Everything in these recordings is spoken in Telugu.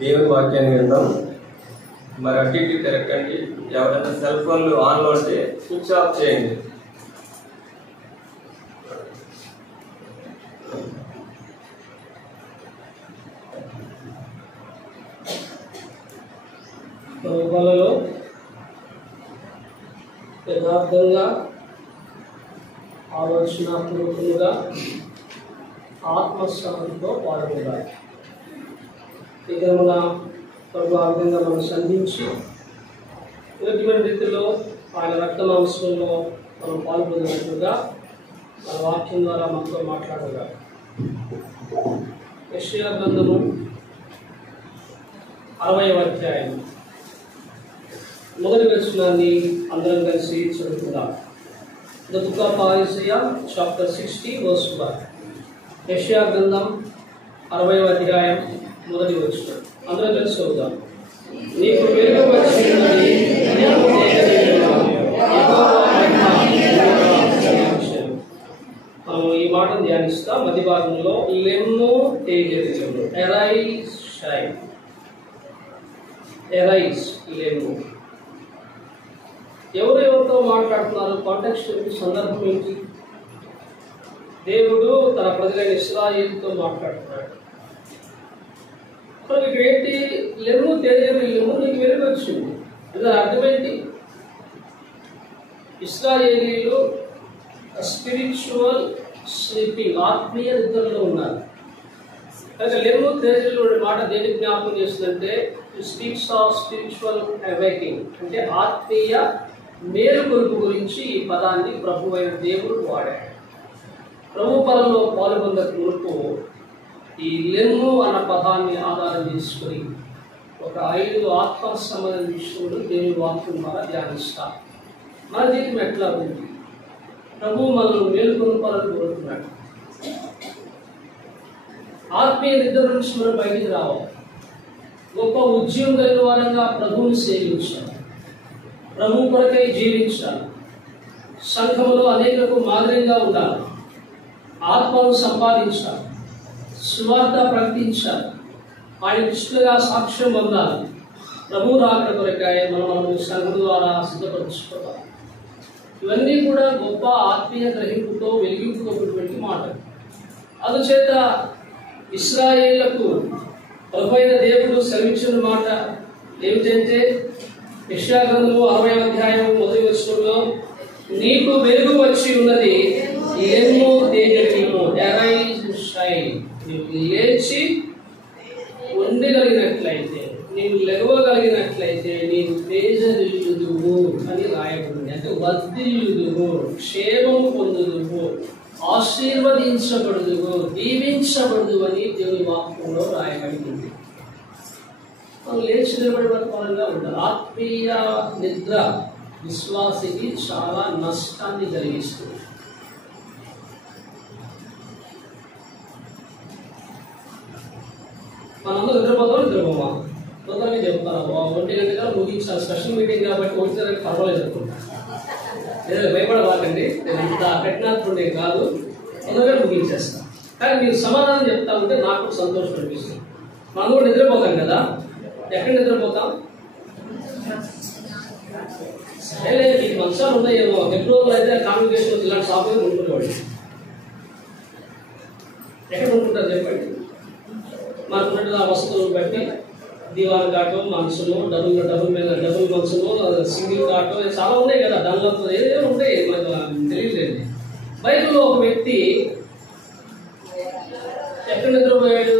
దేవుని వాక్యాన్ని విందాం. మరి అటు ఇటు తిరగండి. ఎవరైనా సెల్ ఫోన్లు ఆన్లో ఉంటే స్విచ్ ఆఫ్ చేయండి. ప్రభువులలో యథార్థంగా ఆలోచనాపూర్వకంగా ఆత్మశాంతితో పాల్గొనాలి. ఇక మన ప్రభు ఆ విధంగా మనం సంధించి ఎటువంటి రీతిలో ఆయన రక్తమాంసంలో మనం పాల్గొన్నట్లుగా మన వాక్యం ద్వారా మనతో మాట్లాడగా యెషయా గ్రంథము 60వ అధ్యాయం మొదటి వచనాన్ని అందరం కలిసి చదువుకుందాం. The book of Isaiah, chapter 60, verse 1. యెషయా గ్రంథం 60వ అధ్యాయం మొదటి వచనం అందరం కలిసి చదువుదాం. నీకు వెలుగు వచ్చినది, మనం ఈ మాటను ధ్యానిస్తాం. మధ్య భాగంలో లెమ్ము తేజరిల్లుము, ఎరైజ్ షైన్, ఎరైజ్ లెమ్ము. ఎవరెవరితో మాట్లాడుతున్నారు? కాంటెక్స్ట్ ఏంటి? సందర్భం ఏంటి? దేవుడు తన ప్రజలైన ఇశ్రాయేలుతో మాట్లాడుతున్నాడు. మరి ఇక్కడ ఏంటి? లెమ్ము తేజరిల్లుము, నీకు వెలుగు వచ్చింది. దాని అర్థం ఏంటి? ఇశ్రాయేలీలు స్పిరిచువల్ స్లీపింగ్, ఆత్మీయ నిద్రలో ఉన్నారు. కనుక లెమ్ము తేజరిల్లు మాట దేని జ్ఞాపకం చేస్తుందంటే స్పీక్స్ ఆఫ్ స్పిరిచువల్ అవేకింగ్, అంటే ఆత్మీయ మేలుకొలుపు గురించి ఈ పదాన్ని ప్రభు అయిన దేవుడు వాడాడు. ప్రభు పదంలో పాల్గొన్నకు మునుపు ఈ లెమ్ము అన్న పదాన్ని ఆధారం చేసుకుని ఒక 5 ఆత్మ సంబంధ విషయంలో దేవుని వాక్యం ద్వారా ధ్యానిస్తాం. మన జీవితం ఎట్లా ఉంది? ప్రభు మనల్ని మేలుకొల్పాలని కోరుతున్నాడు. ఆత్మీయ నిద్ర నుంచి మనం బయటికి రావాలి. గొప్ప ఉద్యోగం కలిగిన వారంగా ప్రభువుని సేవించాలి, ప్రభు కొరకై జీవించాలి, సంఘములో అనేకులకు మాదిరిగా ఉండాలి, ఆత్మను సంపాదించాలి, సువార్త ప్రకటించాలి, ఆయన దృష్టిగా సాక్ష్యం పొందాలి. ప్రభు రాకడ కొరకై మనం సంఘం ద్వారా సిద్ధపరచుకోవాలి. ఇవన్నీ కూడా గొప్ప ఆత్మీయ గ్రహింపుతో వెలిగింపుకోబడినటువంటి మాటలు. అందుచేత ఇశ్రాయేలులకు ప్రభువైన దేవుడు సెలవిచ్చిన మాట ఏమిటంటే యెషయా గ్రంథము 60వ అధ్యాయం మొదటి వచనంలో నీకు వెలుగు వచ్చి ఉన్నది, లెమ్ము తేజరిల్లుము, ఎరైజ్ షైన్. నీవు లేచి ఉండగలిగినట్లయితే, నీవు లెగవగలిగినట్లయితే నీవు తేజరిల్లుదువు అని రాయబడింది. అంటే వర్ధిల్లుదువు, క్షేమము పొందుదువు, ఆశీర్వదించబడుదువు, దీవించబడుదు అని దేవుని వాక్యంలో రాయబడింది. మనం లేచి నిలబడి బతకాలంగా ఉండాలి. ఆత్మీయ నిద్ర విశ్వాసికి చాలా నష్టాన్ని కలిగిస్తుంది. మనందరూ నిద్రపోమా మొదలనే చెప్తాను. 1 గంటగా ముగించాలి, స్పెషల్ మీటింగ్ కాబట్టి 1 గంటకి పర్వాలేదు అనుకుంటా. ఏదో భయపడవాకండి, నేను ఇంత కఠినాత్ముడే కాదు, తొందరగా ముగించేస్తాను. కానీ మీరు సమాధానం చెప్తా ఉంటే నాకు సంతోషం అనిపిస్తుంది. మనం కూడా నిద్రపోతాం కదా, ఎక్కడ నిద్రపోతాం? సరేలే, మీకు మంచాలు ఉన్నాయేమో. ఫిబ్రవరిలో అయితే కాంగ్రిగేషన్ ఇలాంటి షాపులు ఉంటున్నాడు. ఎక్కడ ఉంటుంటారు చెప్పండి? మనకున్నట్టు ఆ వసతులను బట్టి దివాన్ కాటో, మంచము, డబుల్ మీద డబుల్ మంచము, సింగిల్ కాటో, చాలా ఉన్నాయి కదా. దానిలో ఏదేమో ఉంటాయి, మనకు తెలియలేదు. బైబిల్లో ఒక వ్యక్తి ఎక్కడ నిద్రపోయాడు?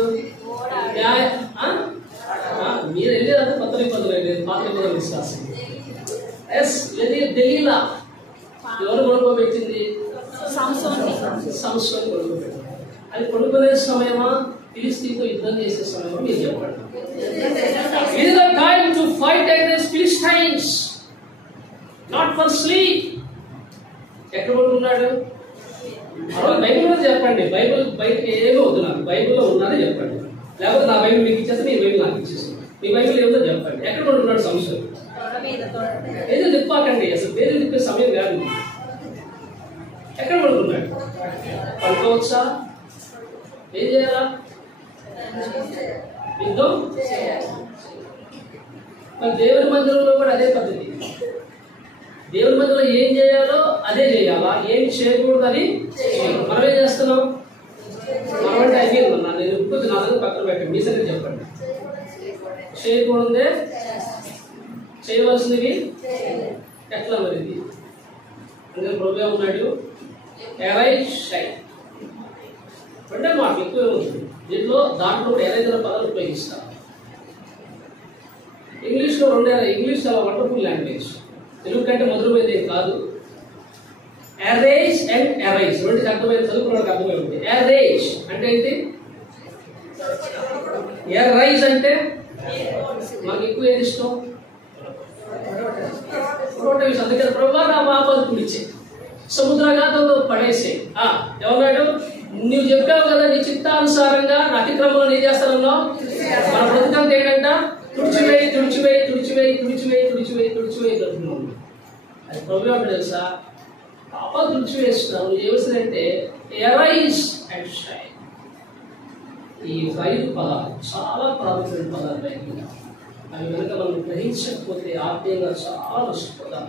మీరు వెళ్ళేదంటే కొత్త నిబంధనలు లేదు, పాత నిబంధనలు విశ్వాసం. దెలీలా ఎవరు కొనుక్కోబెట్టింది? సంసోను కొనుక్కోబెట్టింది. అది కొనుక్కునే సమయమా, ఫిలిస్తీన్తో యుద్ధం చేసే సమయమా? మీరు చెప్పండి. It is the time to fight against Philistines, not for sleep. ఎక్కడ కొనుక్కున్నాడు? బైబిల్లో చెప్పండి. బైబిల్ బయటకి ఏమో వద్దు, నాకు బైబిల్లో ఉన్నది చెప్పండి. లేకపోతే నా బైబిల్ మీకు ఇచ్చేస్తే మీ బైబిల్ నాకు ఇచ్చేసి, మీ బైబిల్ ఏదో చెప్పండి. ఎక్కడ కొనుక్కున్నాడు? సంశయం ఏదో తిప్పాకండి, అసలు పేరు తిప్పే సమయం కాదు. ఎక్కడ కొనుక్కున్నాడు? పడుకోవచ్చా? ఏం చేయాలా? యుద్ధం మరి దేవుని మందిరంలో కూడా అదే పద్ధతి. దేవుని మందిరంలో ఏం చేయాలో అదే చేయాలా, ఏం చేయకూడదని మనం ఏం చేస్తున్నాం? మనమంటే అయిపోయిందన్నా, నేను ఇప్పుడు నా దగ్గర పక్కన పెట్టండి, మీ సంగతి చెప్పండి. చేయకూడదే చేయవలసినవి ఎట్లా మరి ఇది? అందుకే ప్రోగ్రామ్ ఉన్నాడు ఎరైజ్ షైన్ అంటే మాకు ఎక్కువ ఉంటుంది. దాంట్లో ఎరైజ్ అనే పదాలు ఉపయోగిస్తారు. ఇంగ్లీష్లో ఇంగ్లీష్ చాలా వండర్ఫుల్ లాంగ్వేజ్. తెలుగు కంటే మధురమైనది ఏం కాదు. ఎరైజ్ అండ్ ఎరైజ్ రెండుకి అర్థమైన చదువు వాళ్ళకి అర్థమై ఉంటుంది. ఎరైజ్ అంటే ఏంటి? ఎరైజ్ అంటే మాకు ఎక్కువ ఏది ఇష్టం? అందుకే ప్రభా నా పాపాలు కుడిచే సముద్రగాథంలో పడేసే. ఎవరు నువ్వు చెప్పావు కదా నీ చిత్తానుసారంగా నా అతిక్రమంలో ఏం చేస్తానన్నావు? మన బ్రతుకంతా ఏంటంట? తుడిచివేయి తుడిచివేయి తుడిచివేయి తుడిచివేయి తుడిచివేయి తుడిచివేయి బ్రతుకున్నావు. అది ప్రోగ్రామ్ తెలుసా? పాపాలు తుడిచివేస్తున్నావు. నువ్వు ఏమిస్తుందంటే ఎరైజ్ అండ్ షైన్. ఈ 5 పదాలు చాలా ప్రాముఖ్యమైన పదాలు బైబిల్లో. అవి కనుక మనం గ్రహించకపోతే ఆత్మీయంగా చాలా నష్టపోతాం.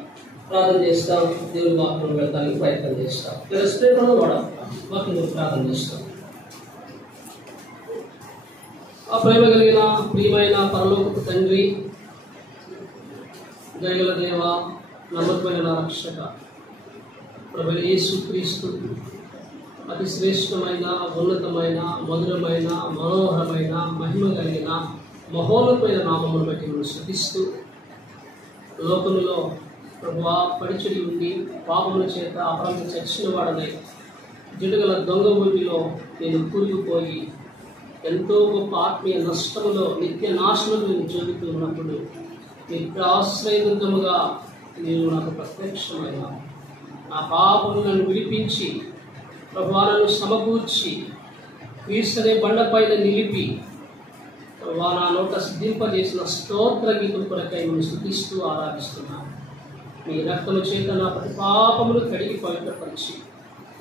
ప్రార్థన చేస్తాం, దేవుని వాక్యం వెళ్ళడానికి ప్రయత్నం చేస్తాం. స్పీకర్లో కూడా వాక్యం ప్రార్థన చేస్తాం. ఆ ప్రేమ కలిగిన ప్రియమైన పరలోకపు తండ్రి, దయగల దేవ, నమ్మకమైన నా రక్షక ప్రభువైన యేసుక్రీస్తు అతి శ్రేష్టమైన, ఉన్నతమైన, మధురమైన, మనోహరమైన, మహిమ కలిగిన, మహోన్నతమైన నామమును బట్టి మనం స్తుతిస్తూ, లోకములో ప్రభువా పడిచెడి ఉండి పాపముల చేత అపరంగా చచ్చిన వాడనై జిడుగల దొంగ ఊరిలో నేను కూరుకుపోయి ఎంతో గొప్ప ఆత్మీయ నష్టములో నిత్య నాశనం నేను జరుగుతూ ఉన్నప్పుడు నిత్యాశ్రయదుర్గముగా నేను నాకు ప్రత్యక్షమైన నా పాపములను విడిపించి ప్రభువాలను సమకూర్చి క్రీస్తు అనే బండపైన నిలిపి ప్రభువా నా నోట సిద్ధింపజేసిన స్తోత్ర గీతం కొరకై మేము స్తుతిస్తూ ఆరాధిస్తున్నాను. మీ రక్తము చేత నా ప్రతి పాపమును కడిగి పవిత్రపరిచి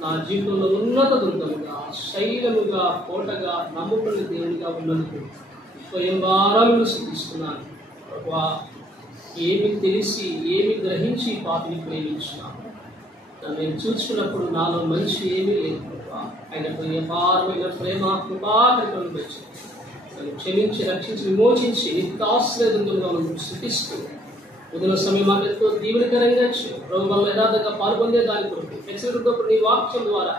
నా జీవితంలో ఉన్నత దుర్గముగా, శైలముగా, కోటగా, నమ్ముకుని దేవునిగా ఉన్నందుకు స్వయం భారాలను స్థిస్తున్నాను. ప్రభువా ఏమి తెలిసి ఏమి గ్రహించి పాపిని ప్రేమించినాను. నేను చూసుకున్నప్పుడు నాలో మంచి ఏమీ లేదు ప్రభువా. ఆయన అపారమైన ప్రేమ కృపాకరికలను వచ్చి నన్ను క్షమించి రక్షించి విమోచించి నిత్యాశ్రయంగా స్థితిస్తూ ఉదయ సమయం మాకెంతో దీవెనకరంగా ప్రభు మమ్మల్ని యథార్థంగా పాల్గొందే దాని కొరకు హెచ్చరికప్పుడు నీ వాక్యం ద్వారా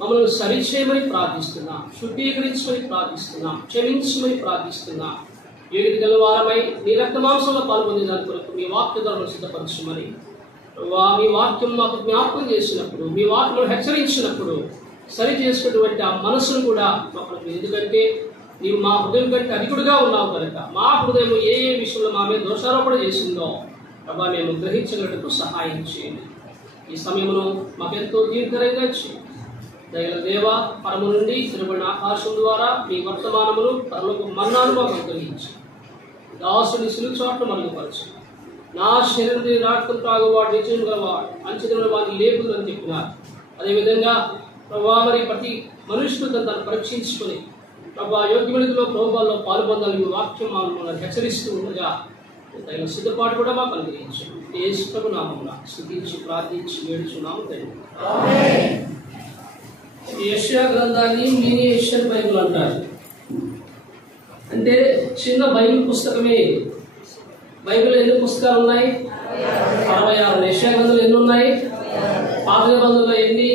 మమ్మల్ని సరిచేయమని ప్రార్థిస్తున్నాం, శుద్ధీకరించమని ప్రార్థిస్తున్నాం, క్షమించమని ప్రార్థిస్తున్నాం. ఏడు గలవారమై నీ రక్తమాంసంలో పాల్గొనే దాని కొరకు మీ వాక్య ద్వారా సిద్ధపరచమని మీ వాక్యం మాకు జ్ఞాపకం చేసినప్పుడు, మీ వాక్యం హెచ్చరించినప్పుడు సరి చేసుకున్నటువంటి ఆ మనసును కూడా మాకు, ఎందుకంటే నీవు మా హృదయం కంటే అధికుడుగా ఉన్నావు కనుక మా హృదయం ఏ ఏ విషయంలో మా మీద దోషారోపణ చేసిందో ప్రభా మేము గ్రహించగలకు సహాయం చేయండి. ఈ సమయంలో మాకెంతో దీర్ఘంగా చేయండి. దయల దేవ, పరము నుండి తిరుబడిన ఆకాశం ద్వారా మీ వర్తమానమును పరలోక మన్నాను మాకు అనుగ్రహించి దాసుని సిలువ చోట్ల మరుగుపరచు. నా శరీరం రాటం తాగువాడు, నిజం గలవాడు, అంచెదిన వాడిని లేపులు అని చెప్పినారు. అదేవిధంగా ప్రభా మరి ప్రతి మనుషులు తను పరీక్షించుకొని ప్రభా యోగ్యమనిలో ప్రభుత్వాల్లో పాల్పొందాలని వాక్యం మనం హెచ్చరిస్తూ ఉండగా తగిన సిద్ధపాటు కూడా మాకు అనుగ్రహించు. యేసు ప్రభు నామమున స్తుతించి ప్రార్థించి వేడుచున్నాము తండ్రి. యెషయా గ్రంథాన్ని మినియేచర్ బైబిల్ అంటారు. అంటే చిన్న బైబిల్ పుస్తకమే. బైబిల్ ఎన్ని పుస్తకాలు ఉన్నాయి? 66. యెషయా గ్రంథంలో ఎన్ని ఉన్నాయి? పాత నిబంధనలో ఎన్ని?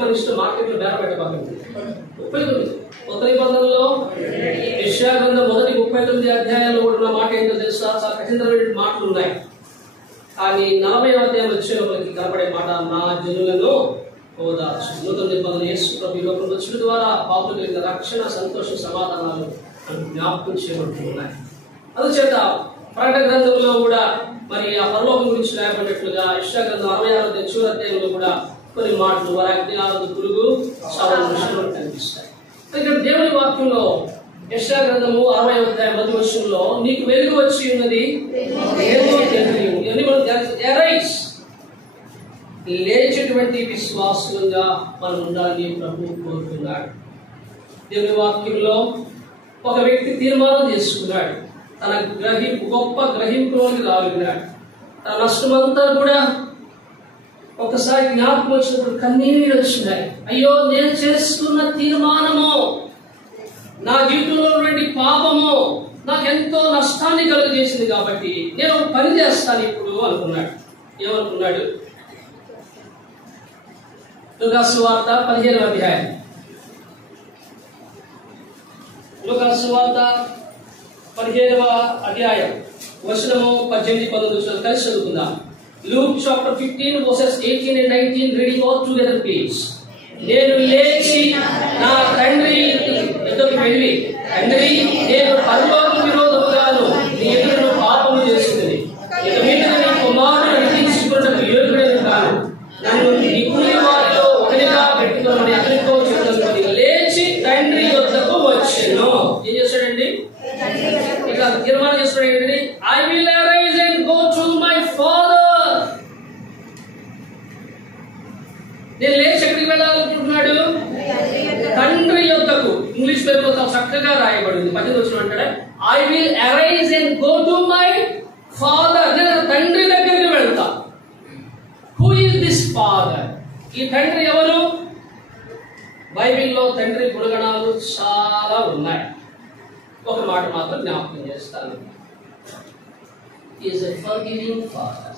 మన ఇష్టం, మార్కెట్లో బేర పెట్టబాకండి. 39. కొత్త నిబంధనలో యెషయా గ్రంథం మొదటి 39 అధ్యాయాల్లో ఉన్న మాట ఏంటో తెలుసా? చాలా కఠినమైన మాటలు ఉన్నాయి. కానీ 40వ అధ్యాయం వచ్చే లోపలికి కనబడే మాట, నా జనులను ఓదార్చు. నూతన నిబంధన యేసు ప్రభు లోకంలో వచ్చుట ద్వారా పాపులు కలిగిన రక్షణ, సంతోష, సమాధానాలు జ్ఞాపకం చేయబడుతున్నాయి. అందుచేత ప్రకటన గ్రంథంలో కూడా మరి ఆ పరలోకం గురించి రాయబడినట్లుగా యెషయా గ్రంథం 66వ చివరి అధ్యాయంలో కూడా కొన్ని మాటలు వారి అజ్ఞానాలు, పురుగు, సవాళ్ళు కనిపిస్తాయి. ఇక్కడ దేవుని వాక్యంలో యెషయా గ్రంథము 60వ అధ్యాయం 10వ వచనంలో నీకు వెలుగు వచ్చి ఉన్నది, లేచేటువంటి విశ్వాసులుగా మనం ఉండాలని ప్రభు కోరుతున్నాడు. దేవుని వాక్యంలో ఒక వ్యక్తి తీర్మానం చేసుకున్నాడు, తన గొప్ప గ్రహింపులోకి రాలినాడు. తన నష్టమంతా కూడా ఒకసారి జ్ఞాపకం వచ్చినప్పుడు కన్నీళ్ళు వచ్చినాయి. అయ్యో, నేను చేసుకున్న తీర్మానము, నా జీవితంలో ఉన్నటువంటి పాపము నాకెంతో నష్టాన్ని కలుగజేసింది, కాబట్టి నేను పని చేస్తాను ఇప్పుడు అనుకున్నాడు. ఏమనుకున్నాడు? లూకాసు సువార్త 15వ అధ్యాయం. లూకాసు సువార్త 15వ అధ్యాయం వచనము 18-19 కలిసి చదువుకుందాం. Luke chapter 15 verses 18 and 19, reading all together please. నేను లేచి నా తండ్రి ఎదురుకు వెళ్ళి, తండ్రి, నేను పరలోక విరోధముగాను నీ ఎదురు పాపము చేస్తున్నది. ఇక మీద నీ కుమారుడు అనిపించుకున్నట్టు యోగ్యుడని కాను. నన్ను నీ కుడి వారిలో ఒకరిగా పెట్టుకోమని ఎక్కడికో చెప్తున్నది. లేచి తండ్రి వద్దకు వచ్చెను. ఏం చేస్తాడండి? ఇక తీర్మానం చేస్తాడు ఏంటండి? I will arise and go to my father. నేను లేచి ఎక్కడికి వెళ్ళాలనుకుంటున్నాడు? తండ్రి యొద్దకు. ఇంగ్లీష్ పేరులో చక్కగా రాయబడింది. 18వ వచనం అంటాడు, I will arise and go to my father. నేను తండ్రి దగ్గరికి వెళ్తా. Who is this father? ఈ తండ్రి ఎవరు? బైబిల్లో తండ్రి గుణగణాలు చాలా ఉన్నాయి. ఒక మాట మాత్రం జ్ఞాపకం చేస్తాను. Is a forgiving father.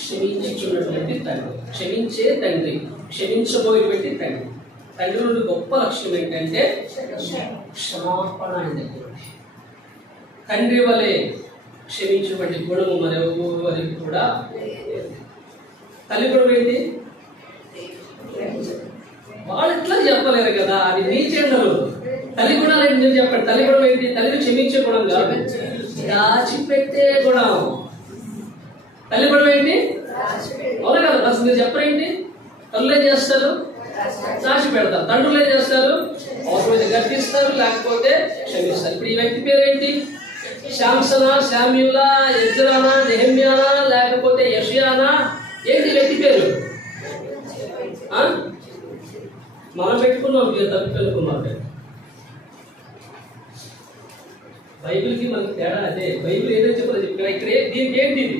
క్షమించుచున్నటువంటి తండ్రి, క్షమించే తండ్రి, క్షమించబోయేటువంటి తండ్రి. తండ్రి నుండి గొప్ప లక్ష్యం ఏంటంటే క్షమాపణ. తండ్రి వలె క్షమించేటువంటి గుణము మరెవరికి కూడా. తల్లి గుణం ఏంటి? వాళ్ళు ఇట్లా చెప్పలేరు కదా, అది నీ చెండలు. తల్లి గుణాలు ఏంటి మీరు చెప్పండి. తల్లి గుణం ఏంటి? తల్లిని క్షమించే గుణం కాదు, దాచిపెట్టే గుణం. తల్లి గుణం ఏంటి? అవును కదా, అసలు మీరు చెప్పరేంటి? తల్లులు ఏం చేస్తారు? దాచి పెడతారు. తండ్రులు ఏం చేస్తారు? అవసరమైతే గర్తిస్తారు, లేకపోతే క్షమిస్తారు. ఇప్పుడు ఈ వ్యక్తి పేరేంటి? శాంసనా, శామ్యూలా, ఎజ్రానా, నెహమ్యానా, లేకపోతే యెషయానా? ఏంటి వ్యక్తి పేరు? మనం పెట్టుకున్నాం పేరు, తప్పిపోయిన పేరు. బైబిల్కి మనకి తేడా అదే. బైబిల్ ఏదైతే చెప్పలేదు ఇక్కడ దీనికి ఏంటి? ఇది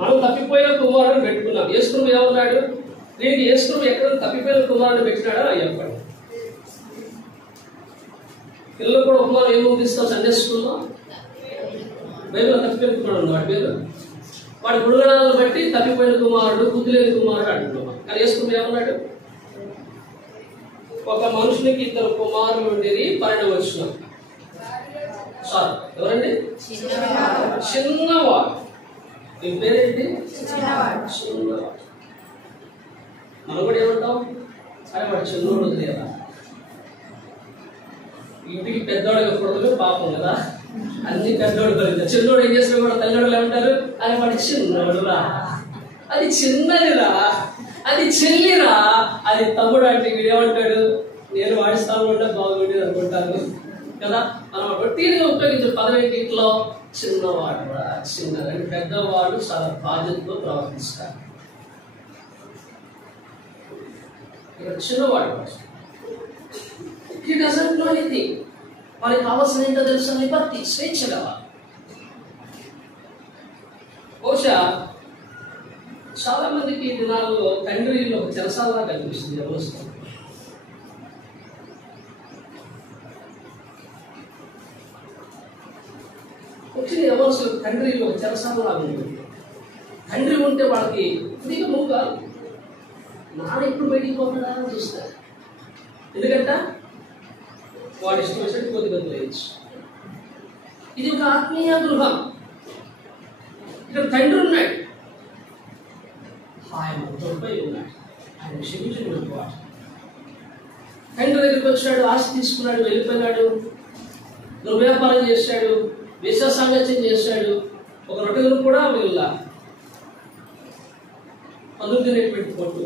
మనం తప్పిపోయిన కుమారుడు పెట్టుకున్నాం. యేసుప్రభు ఏమన్నాడు? దీనికి యేసుప్రభు ఎక్కడ తప్పిపోయిన కుమారుడు పెట్టినాడో చెప్పండి. పిల్లలు కూడా కుమారుడు ఏం ముగిస్తాం సండే స్కూల్లో? బైబిల్ తప్పిపోయిన కుమారుడు వాడి పేరు. వాడి గుణగణాలను బట్టి తప్పిపోయిన కుమారుడు, బుద్ధి లేని కుమారుడు అంటున్నాం. కానీ యేసుప్రభు ఏమన్నాడు? ఒక మనుషునికి 2 కుమారులు ఉండేది. 12వ వచనం. సార్ ఎవరండి? చిన్నవాడు. మీ పేరేంటి? చిన్నవాడు. మనం కూడా ఏమంటాం? అరే వాడు చిన్నోడు వదిలేదా. ఇంటికి పెద్దోడుగా కొడుకు పాపం కదా, అన్ని పెద్దోడు పరిగెత్తారు. చిన్నోడు ఏం చేసిన కూడా తల్లిదండ్రులు ఏమంటారు? అరే వాడు చిన్నోడురా, అది చిన్నదిరా, అది చెల్లిరా, అది తమ్ముడు. అంటే వీడేమంటాడు? నేను వాడి స్థానంలో ఉంటే బాగుండేది అనుకుంటాను కదా. మనం రొటీన్గా ఉపయోగించే పదం ఏంటి? ఇంట్లో చిన్నవాడు రా, చిన్నది. పెద్దవాడు చాలా బాధ్యతతో ప్రవర్తిస్తారు. ఇక్కడ చిన్నవాడు he doesn't know anything. వారికి కావాల్సిన ఏంటో తెలుసు, లిబర్టీ, స్వేచ్ఛ కావాలి. బహుశా చాలా మందికి ఈ దినాల్లో తండ్రిలో చెరసాలలా కనిపిస్తుంది. వ్యవస్థ వచ్చిన వ్యవస్థలు తండ్రిలో చెరసాలలా ఉంటుంది. తండ్రి ఉంటే వాళ్ళకి ఫ్రీగా మూవ్ కాదు. నాన్న ఎప్పుడు బయటికి పోతాడా అని చూస్తారు. ఎందుకంటే వాడి ఇష్టం వచ్చినట్టు కొద్దిగా వదిలేయచ్చు. ఇది ఒక ఆత్మీయ గృహం. ఇక్కడ తండ్రి ఉన్నాడు, ఆయన తోడుపై ఉన్నాడు, ఆయన క్షమించినటువంటి వాడు. తండ్రి దగ్గరికి వచ్చాడు, ఆస్తి తీసుకున్నాడు, వెళ్ళిపోయినాడు, దుర్వ్యాపారం చేశాడు, విష సాంగత్యం చేశాడు. ఒక రొట్టెలు కూడా వీళ్ళ పదులు తినేటువంటి పొట్టు.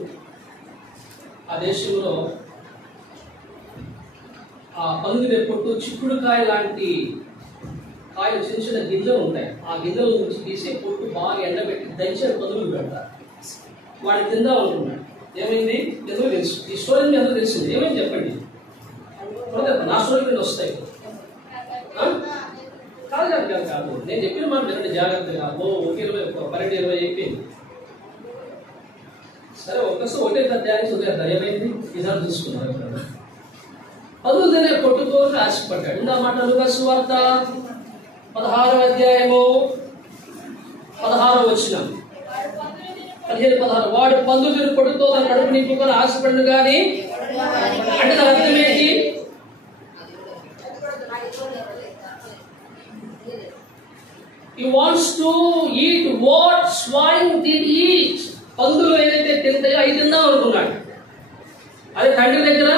ఆ దేశంలో ఆ పదులు పొట్టు చిక్కుడుకాయ లాంటి కాయలు, చిన్న చిన్న గింజలు ఉంటాయి. ఆ గింజల నుంచి తీసి పొట్టు బాగా ఎండబెట్టి దంచి పదులు పెడతారు. వాడి తిందా ఉంటున్నాడు. ఏమైంది? ఎందుకు తెలుసు? ఈ స్టోరీ మీ అందరూ తెలిసింది. ఏమైంది చెప్పండి. నా స్టోరీ మీద వస్తాయి. కాదు కాదు కాదు కాదు నేను చెప్పిన మాట వినండి జాగ్రత్తగా. 12-20 అయిపోయింది. సరే ఒక్కసారి ఒకటే ధ్యానం వదిలేద్దాం. ఏమైంది ఈసారి చూసుకున్నారు. 19 కొట్టుకోని ఆశపడ్డాడు. ఇందా మాట లూకా సువార్త 16వ అధ్యాయము 16వ వచనం 15-16. వాడు 19 కొట్టుతో తన కడుపు నింపుకొని ఆశపడను కానీ అంటే దాని అర్థం ఏంటి? He wants to eat what swine did eat. పందులు ఏదైతే తింటాయో అవి తిందాం అనుకున్నాడు. అదే తండ్రి దగ్గర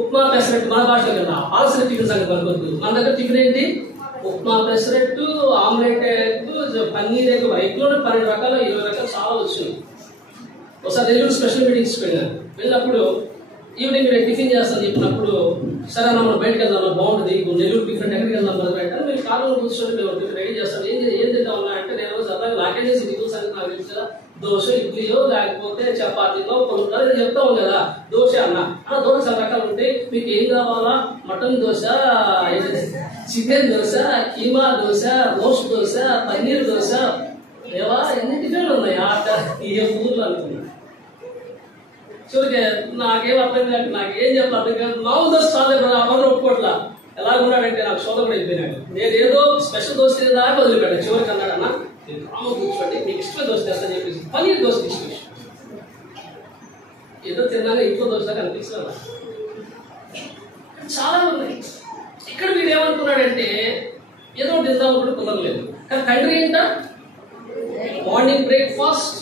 ఉప్మా పెసరెట్టు, మన భాషలో కదా ఆల్సిన టిఫిన్ సంగతి అనుకోవద్దు. మన దగ్గర టిఫిన్ ఏంటి? Upma pesarattu, omelette egg, paneer egg, ఎగ్లో 12 రకాలు 20 రకాలు చాలా వచ్చినాయి. ఒకసారి నెల్లూరు స్పెషల్ మీటింగ్స్కి వెళ్ళినప్పుడు ఈవినింగ్ నేను టిఫిన్ చేస్తాను చెప్పినప్పుడు, సరే అన్న మనం బయటకు వెళ్దాం బాగుంటుంది, నెల్లూరు టిఫిన్ ఎక్కడికి వెళ్దాం మొదలుపెట్టాను. మీరు కాలంలో కూర్చొని మేము టిఫిన్ రెడీ చేస్తాం. ఏం తింటామన్నా అంటే నేను సరదాగా నాకేం చేసి టిఫిన్ సంగతి నాకు తెలుసా, దోశ ఇడ్లీయో లేకపోతే చపాతీలో కొనుక్కోవాలి నేను చెప్తాము కదా. దోశ అన్న దోశ చాలా రకాలు ఉంటాయి, మీకు ఏం కావాలా? Mutton dosa, chicken dosa, keema dosa, roast dosa, paneer dosa, ఏవా ఎన్ని టిఫిన్లు ఉన్నాయి ఏ ఊర్లో అనుకున్నా. చివరికి నాకేం అర్థం కాదు, నాకేం చెప్పాలి అర్థం కాదు. మామూలు దోశ చాలే కదా, అవన్నీ ఒప్పుకోట్లా. ఎలాగున్నాడంటే నాకు సోదరు కూడా అయిపోయినాడు. నేను ఏదో స్పెషల్ దోశ దాకా వదిలిపెట్టాను. చివరికి అన్నాడు, అన్న నేను కామ కూర్చోండి మీకు ఇష్టమైన దోశ చేస్తాను చెప్పేసి పన్నీర్ దోశ తీసుకొచ్చి ఏదో తిన్నాక ఇంట్లో దోశ కనిపిస్తున్నా. చాలా ఉన్నాయి. ఇక్కడ వీడు ఏమనుకున్నాడంటే ఏదో తిందాం కూడా కుదరలేదు. కానీ తండ్రి ఏంట మార్నింగ్ బ్రేక్ఫాస్ట్,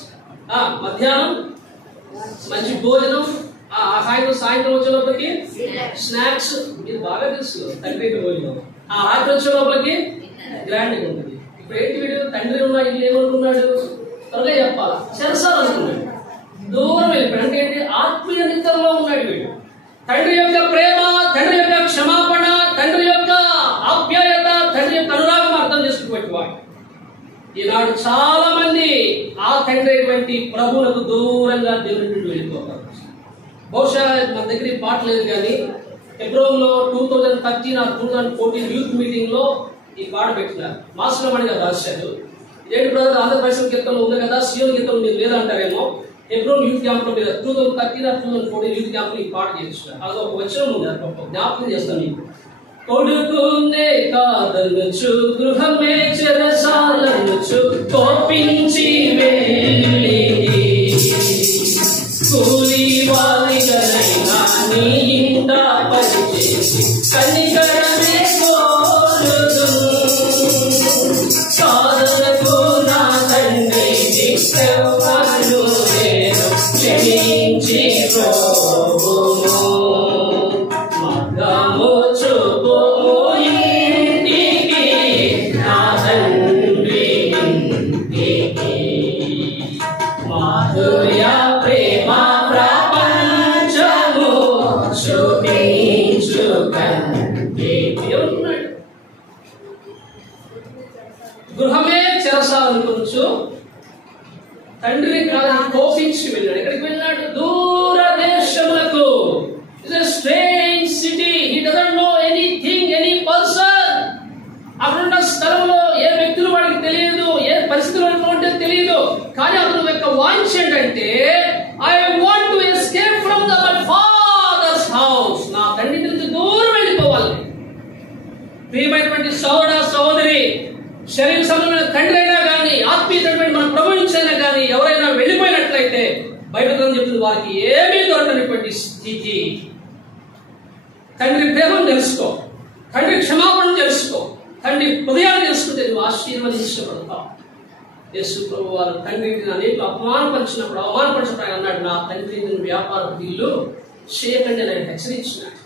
మధ్యాహ్నం మంచి భోజనం, సాయంత్రం వచ్చే లోపలికి స్నాక్స్. మీరు బాగా తెలుసు తండ్రి భోజనం. రాత్రి వచ్చే లోపలికి గ్రాండ్గా ఉంటుంది. ఇప్పుడు ఏంటి వీడు తండ్రి ఉన్నా ఇల్లు ఏమనుకున్నాడు? త్వరగా చెప్పాలా, చెరసాలు అనుకున్నాడు. దూరం వెళ్ళిపోయాడు. అంటే ఏంటి? ఆత్మీయ నిద్రలో ఉన్నాడు వీడు. తండ్రి యొక్క ప్రేమ, తండ్రి యొక్క క్షమాపణ, తండ్రి యొక్క ఆప్యాయత, తండ్రి యొక్క అనురాగం అర్థం చేసుకున్నటువంటి వాడు. ఈనాడు చాలా మంది ఆ తండ్రి అయినటువంటి ప్రభువులకు దూరంగా దేవుని నుండి వెళ్ళిపోతారు. బహుశా మన దగ్గర ఈ పాట లేదు కానీ హెబ్రోన్లో 2013 or 2014 యూత్ మీటింగ్ లో ఈ పాట పెట్టినారు. మాస్టర్ మణి గారు రాశారు. ఇదేంటి బ్రదర్ ఆంధ్రప్రదేశ్ గీతంలో ఉంది కదా, సియోన్ గీతం మీరు లేదంటారేమో. హెబ్రోన్ యూత్ క్యాంప్ లో మీద 2013 or 2014 యూత్ క్యాంప్ లో ఈ పాట చేస్తున్నారు. అది ఒక వచనం ఉంది, జ్ఞాపకం చేస్తాను మీకు. కొడుకునే కాదనుచు గృహమే చెరసాలనుచు కోపించి వెళ్ళి కూలి వారిగనైనా నీ ఇంట పనిచేసి కనికరమే కోరుదు సాధనకు నా తండ్రి దిక్కెవ్వరు లేరు క్షమించి ప్రభువు మగము చూపుము ఇంటికి నా తండ్రి ఇంటికి మాధుర్య ప్రేమ ప్రపంచము చూపించు గృహమే చెరసాలనుకోవచ్చు. తండ్రి కాదని కోపించి వెళ్ళాడు. ఎక్కడికి వెళ్ళాడు? దూర దేశములకు. It's a strange city. He doesn't know anything, any person. అక్కడున్న స్థలంలో ఏ వ్యక్తులు వాడికి తెలియదు, ఏ పరిస్థితులు ఉంటే తెలియదు. కానీ అతను యొక్క వాంఛ ఏంటంటే I want to escape from my father's house. నా తండ్రి నుంచి దూరం వెళ్ళిపోవాలి. ప్రియమైనటువంటి సోదర సోదరి, శరీర సంబంధమైన తండ్రి అయినా కానీ ఆత్మీయమైనటువంటి మన ప్రభు నుంచి అయినా కానీ ఎవరైనా వెళ్ళిపోయినట్లయితే బైబిల్ గ్రంథం చెప్తుంది వారికి ఏమీ దొరకనటువంటి స్థితి. తండ్రి ప్రేమను తెలుసుకో, తండ్రి క్షమాపణ తెలుసుకో, తండ్రి హృదయాన్ని తెలుసుకుంటే నువ్వు ఆశీర్వదించబడతావు. యేసు ప్రభు వారు తండ్రిని అనేక అవమానపరిచినప్పుడు ఆయన అన్నాడు, నా తండ్రి నేను వ్యాపార ఇల్లు చేయకండి అని ఆయన హెచ్చరించినాడు.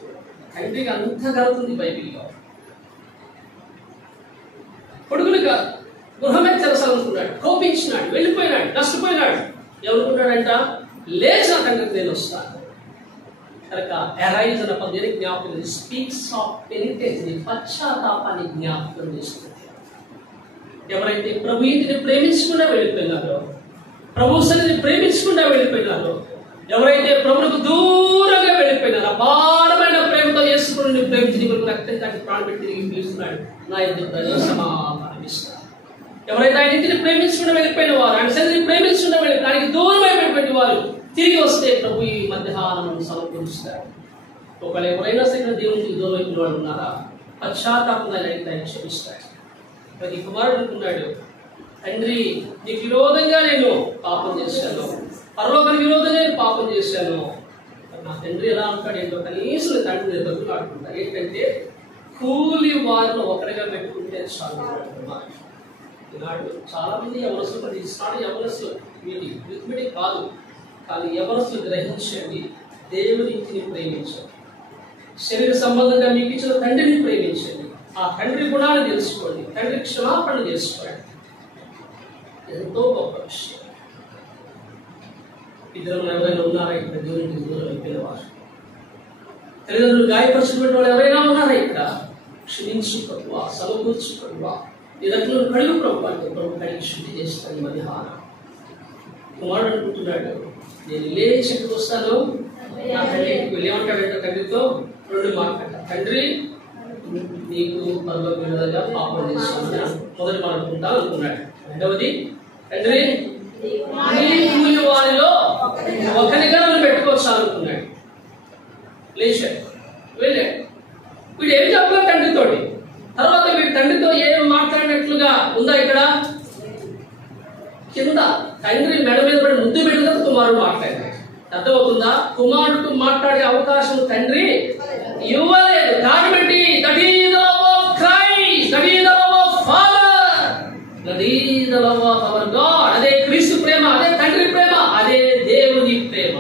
తండ్రికి అంత కలుగుతుంది బైబిల్లో. కొడుకులు కాదు, గృహమే తెరసాలనుకున్నాడు, కోపించినాడు, వెళ్ళిపోయినాడు, నష్టపోయినాడు. ఎవరుకున్నాడంట? లేచిన తండ్రికి నేను వస్తాను. కనుక అరైజ్ అన్న పద్యాన్ని జ్ఞాపకం స్పీక్స్ ఆఫ్ పెనిటెన్స్, పశ్చాత్తాపాన్ని జ్ఞాపకం చేస్తుంది. ఎవరైతే ప్రభు ఇంటిని ప్రేమించకుండా వెళ్ళిపోయినారో, ప్రభు సన్నిధిని ప్రేమించకుండా వెళ్ళిపోయినారో, ఎవరైతే ప్రభువుకు దూరంగా వెళ్ళిపోయినారో, అపారమైన ప్రేమతో యేసుని ప్రేమించి నీ కొరకు రక్తం కాచి ప్రాణం పెట్టి తిరిగి పిలుస్తున్నాడు. నా ఇద్దరు ప్రజలు సమాధానం ఇస్తారు. ఎవరైతే ఆయన ఇంటిని ప్రేమించకుండా వెళ్ళిపోయిన వారు, ఆయన సన్నిధిని ప్రేమించకుండా వెళ్ళి దానికి దూరమైనటువంటి వారు తిరిగి వస్తే ప్రభు ఈ మధ్యాహ్నం సమకూరుస్తాడు. ఒకవేళ ఎవరైనా సరే దేవునికి దూరం అయిన వాళ్ళు ఉన్నారా, పశ్చాత్తాపంగా ఆయన క్షమిస్తాడు. ప్రతి కుమారుడు అనుకున్నాడు, తండ్రి నీకు విరోధంగా నేను పాపం చేశాను, పరలోకానికి విరోధంగా నేను పాపం చేశాను. నా తండ్రి ఎలా అంటాడు ఏంటో కనీసం తండ్రి ఆడుకుంటాడు. ఏంటంటే కూలి వారిని ఒకరిగా పెట్టుకుంటే చాలు. ఈనాడు చాలా మంది యవనస్తులు, మరి ఈసారి యవనస్తులు వీటి కాదు, కానీ యవనస్తులు గ్రహించండి, దేవుని ఇంటిని ప్రేమించండి, శరీర సంబంధంగా మీకు ఇచ్చిన తండ్రిని ప్రేమించండి, ఆ తండ్రి గుణాన్ని తెలుసుకోండి, తండ్రి క్షమాపణ చేసుకోండి. ఎంతో గొప్ప విషయం. ఇద్దరు ఎవరైనా ఉన్నారా ఇక్కడ దేవునికి దూరం అయిపోయిన వారు? తల్లిదండ్రులు గాయపరచినటువంటి వాళ్ళు ఎవరైనా ఉన్నారా ఇక్కడ? క్షమించు ప్రభువా, సమకూర్చు ప్రభువా, నీ దగ్గర కడుగు ప్రభు అంటే ప్రభు కడిగి శుద్ధి చేస్తాను. మధ్యాహ్నం కుమారుడు అనుకుంటున్నాడు, నేను లేచి ఎక్కడికి వస్తాను, నా తండ్రి వెళ్ళేమంటాడంట. తండ్రితో రెండు మాట్లాడ, తండ్రి నీకు పరలోక విడుదలగా పాపం చేస్తాను మొదటి మాట అనుకుంటా అనుకున్నాడు. రెండవది, తండ్రి నీ వారిలో ఒకరిగా నన్ను పెట్టుకోవచ్చు అనుకున్నాడు. లేచాడు, వెళ్ళాడు. వీడు ఏం చెప్పలేదు తండ్రితోటి. తర్వాత వీడు తండ్రితో ఏం మాట్లాడినట్లుగా ఉందా ఇక్కడ? కింద తండ్రి మెడ మీద పడి ముద్దు పెట్టుగా కుమారుడు మాట్లాడాడు. అర్థమవుతుందా? కుమారుడికి మాట్లాడే అవకాశం తండ్రి ఇవ్వలేదు. కాబట్టి that is the love of Christ, that is the love of father, that is the love of our God. అదే క్రీస్తు ప్రేమ, అదే తండ్రి ప్రేమ, అదే దేవుని ప్రేమ.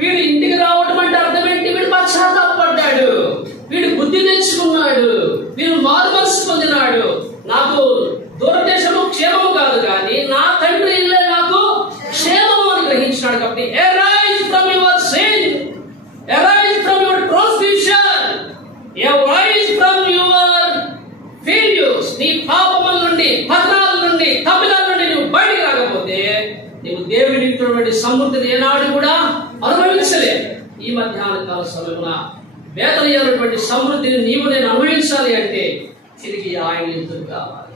వీడు ఇంటికి రావటం అంటే అర్థం ఏంటి? వీడు పశ్చాత్తాపడ్డాడు, వీడు బుద్ధి తెచ్చుకున్నాడు, వీడు మారుమనసు పొందినాడు. నాకు దూరదేశము క్షేమము కాదు, కానీ నా తండ్రి ఇల్లే నాకు క్షేమము అని గ్రహించినాడు. కాబట్టి arise from your sin, arise from your transgression, arise from your failures. నీ పాపముల నుండి, పతనాల నుండి, తప్పిదాల నుండి నువ్వు బయటికి రాకపోతే నీవు దేవుని ఇచ్చినటువంటి సమృద్ధిని ఏనాడు కూడా అనుభవించలేదు. ఈ మధ్యాహ్న కాల సమయమున వేదనైనటువంటి సమృద్ధిని నీవు నేను అనుభవించాలి అంటే తిరిగి ఆయన ఎదురు కావాలి.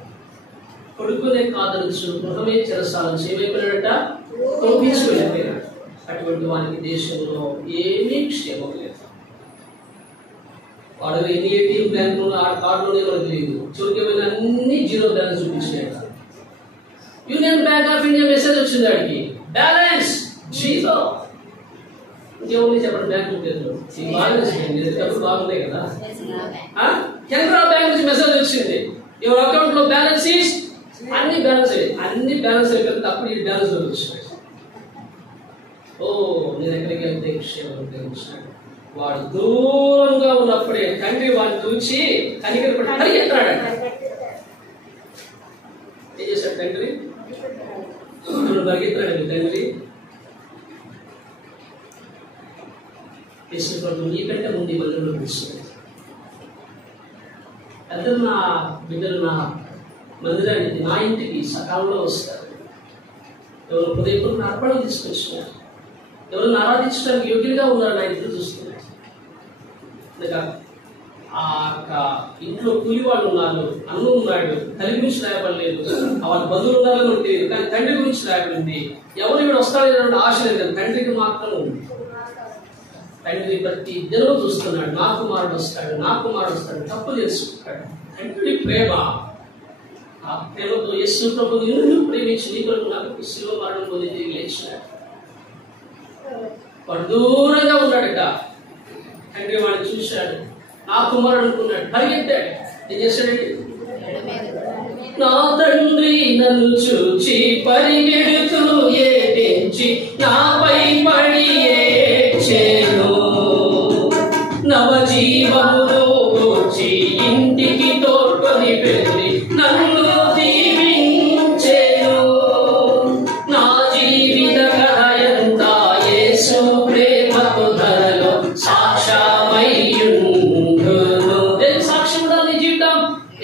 కొడుకునే కాదనుచు గృహమే చెరసాలను చేయమైపోయినట కోపించి వెళ్ళిపోయినాడు. అటువంటి వానికి దేశంలో ఏమీ క్షేమం లేదు. వాడు ఎన్ని ఏటీఎం బ్యాంకులు ఆ కార్డులోనే మనకు తెలియదు, చురుకమైన అన్ని జీరో బ్యాలెన్స్ చూపించినాడు. Union Bank of India message వచ్చింది, వాడికి బ్యాలెన్స్ జీరో. ఇంకేముంది చెప్పండి? బ్యాంకు పేరు డబ్బులు బాగున్నాయి కదా. కెనరా బ్యాంక్ నుంచి మెసేజ్ వచ్చింది, యువర్ అకౌంట్ లో బ్యాలెన్స్ ఈస్, అన్ని బ్యాలెన్స్ అయిపోయింది. అప్పుడు ఈ బ్యాలెన్స్ వచ్చినాయి. ఓ నేను ఎక్కడికి వెళ్తే క్షేమం గ్రహించినాడు. వాడు దూరంగా ఉన్నప్పుడే తండ్రి వాడిని చూచి కనికరపడి పరిగెత్తాడంట. ఏం చేశాడు తండ్రి? పరిగెత్తాడు తండ్రి. నీకంటే ముందు మందిరంలో పిలుస్తుంది. అందరూ నా బిడ్డలు నా మందిరానికి, నా ఇంటికి సకాలంలో వస్తారు. ఎవరు హృదయపూర్వక అర్పణలు తీసుకొచ్చినారు, ఎవరిని ఆరాధించడానికి యోగ్యులుగా ఉన్నారు నా ఇంట్లో చూస్తున్నారు. ఆ ఇంట్లో కూలి వాళ్ళు ఉన్నారు, అన్నం ఉన్నాడు, తల్లి గురించి రాయబడలేదు, వాళ్ళ బంధువులు ఉన్నారో మనకు తెలియదు, కానీ తండ్రి గురించి రాయబడింది. ఎవరు ఇక్కడ వస్తారనే ఆశ లేదు, కానీ తండ్రికి మాత్రం ఉంది. తండ్రి ప్రతి దినం చూస్తున్నాడు, నా కుమారుడు వస్తాడు, నా కుమారుడు వస్తాడు, తప్పు తెలుసుకుంటాడు. తండ్రి ప్రేమ, ఆ ప్రేమతో యేసు ప్రభు నిన్ను ప్రేమించి నీ కొరకు నాకు శిలువ మరణం పొంది తిరిగి లేచినాడు. వాడు దూరంగా ఉన్నాడట. తండ్రి వాడిని చూశాడు, నా కుమారుడు అనుకున్నాడు, పరిగెత్తాడు. ఏం చేశాడండి? నా తండ్రి నన్ను చూచి పరిగెడుతూ ఏడ్చి నాపై పడి ఏడ్చెను. నవజీవమును కూర్చి ఇంటికి తోడ్కొని వెళ్ళి నన్ను దీవించెను. నా జీవిత కథ ఎంత యేసు ప్రేమకు ధరలో సాక్ష్యమయ్యుండును. సాక్ష్యం ఉండాలి నీ జీవితం.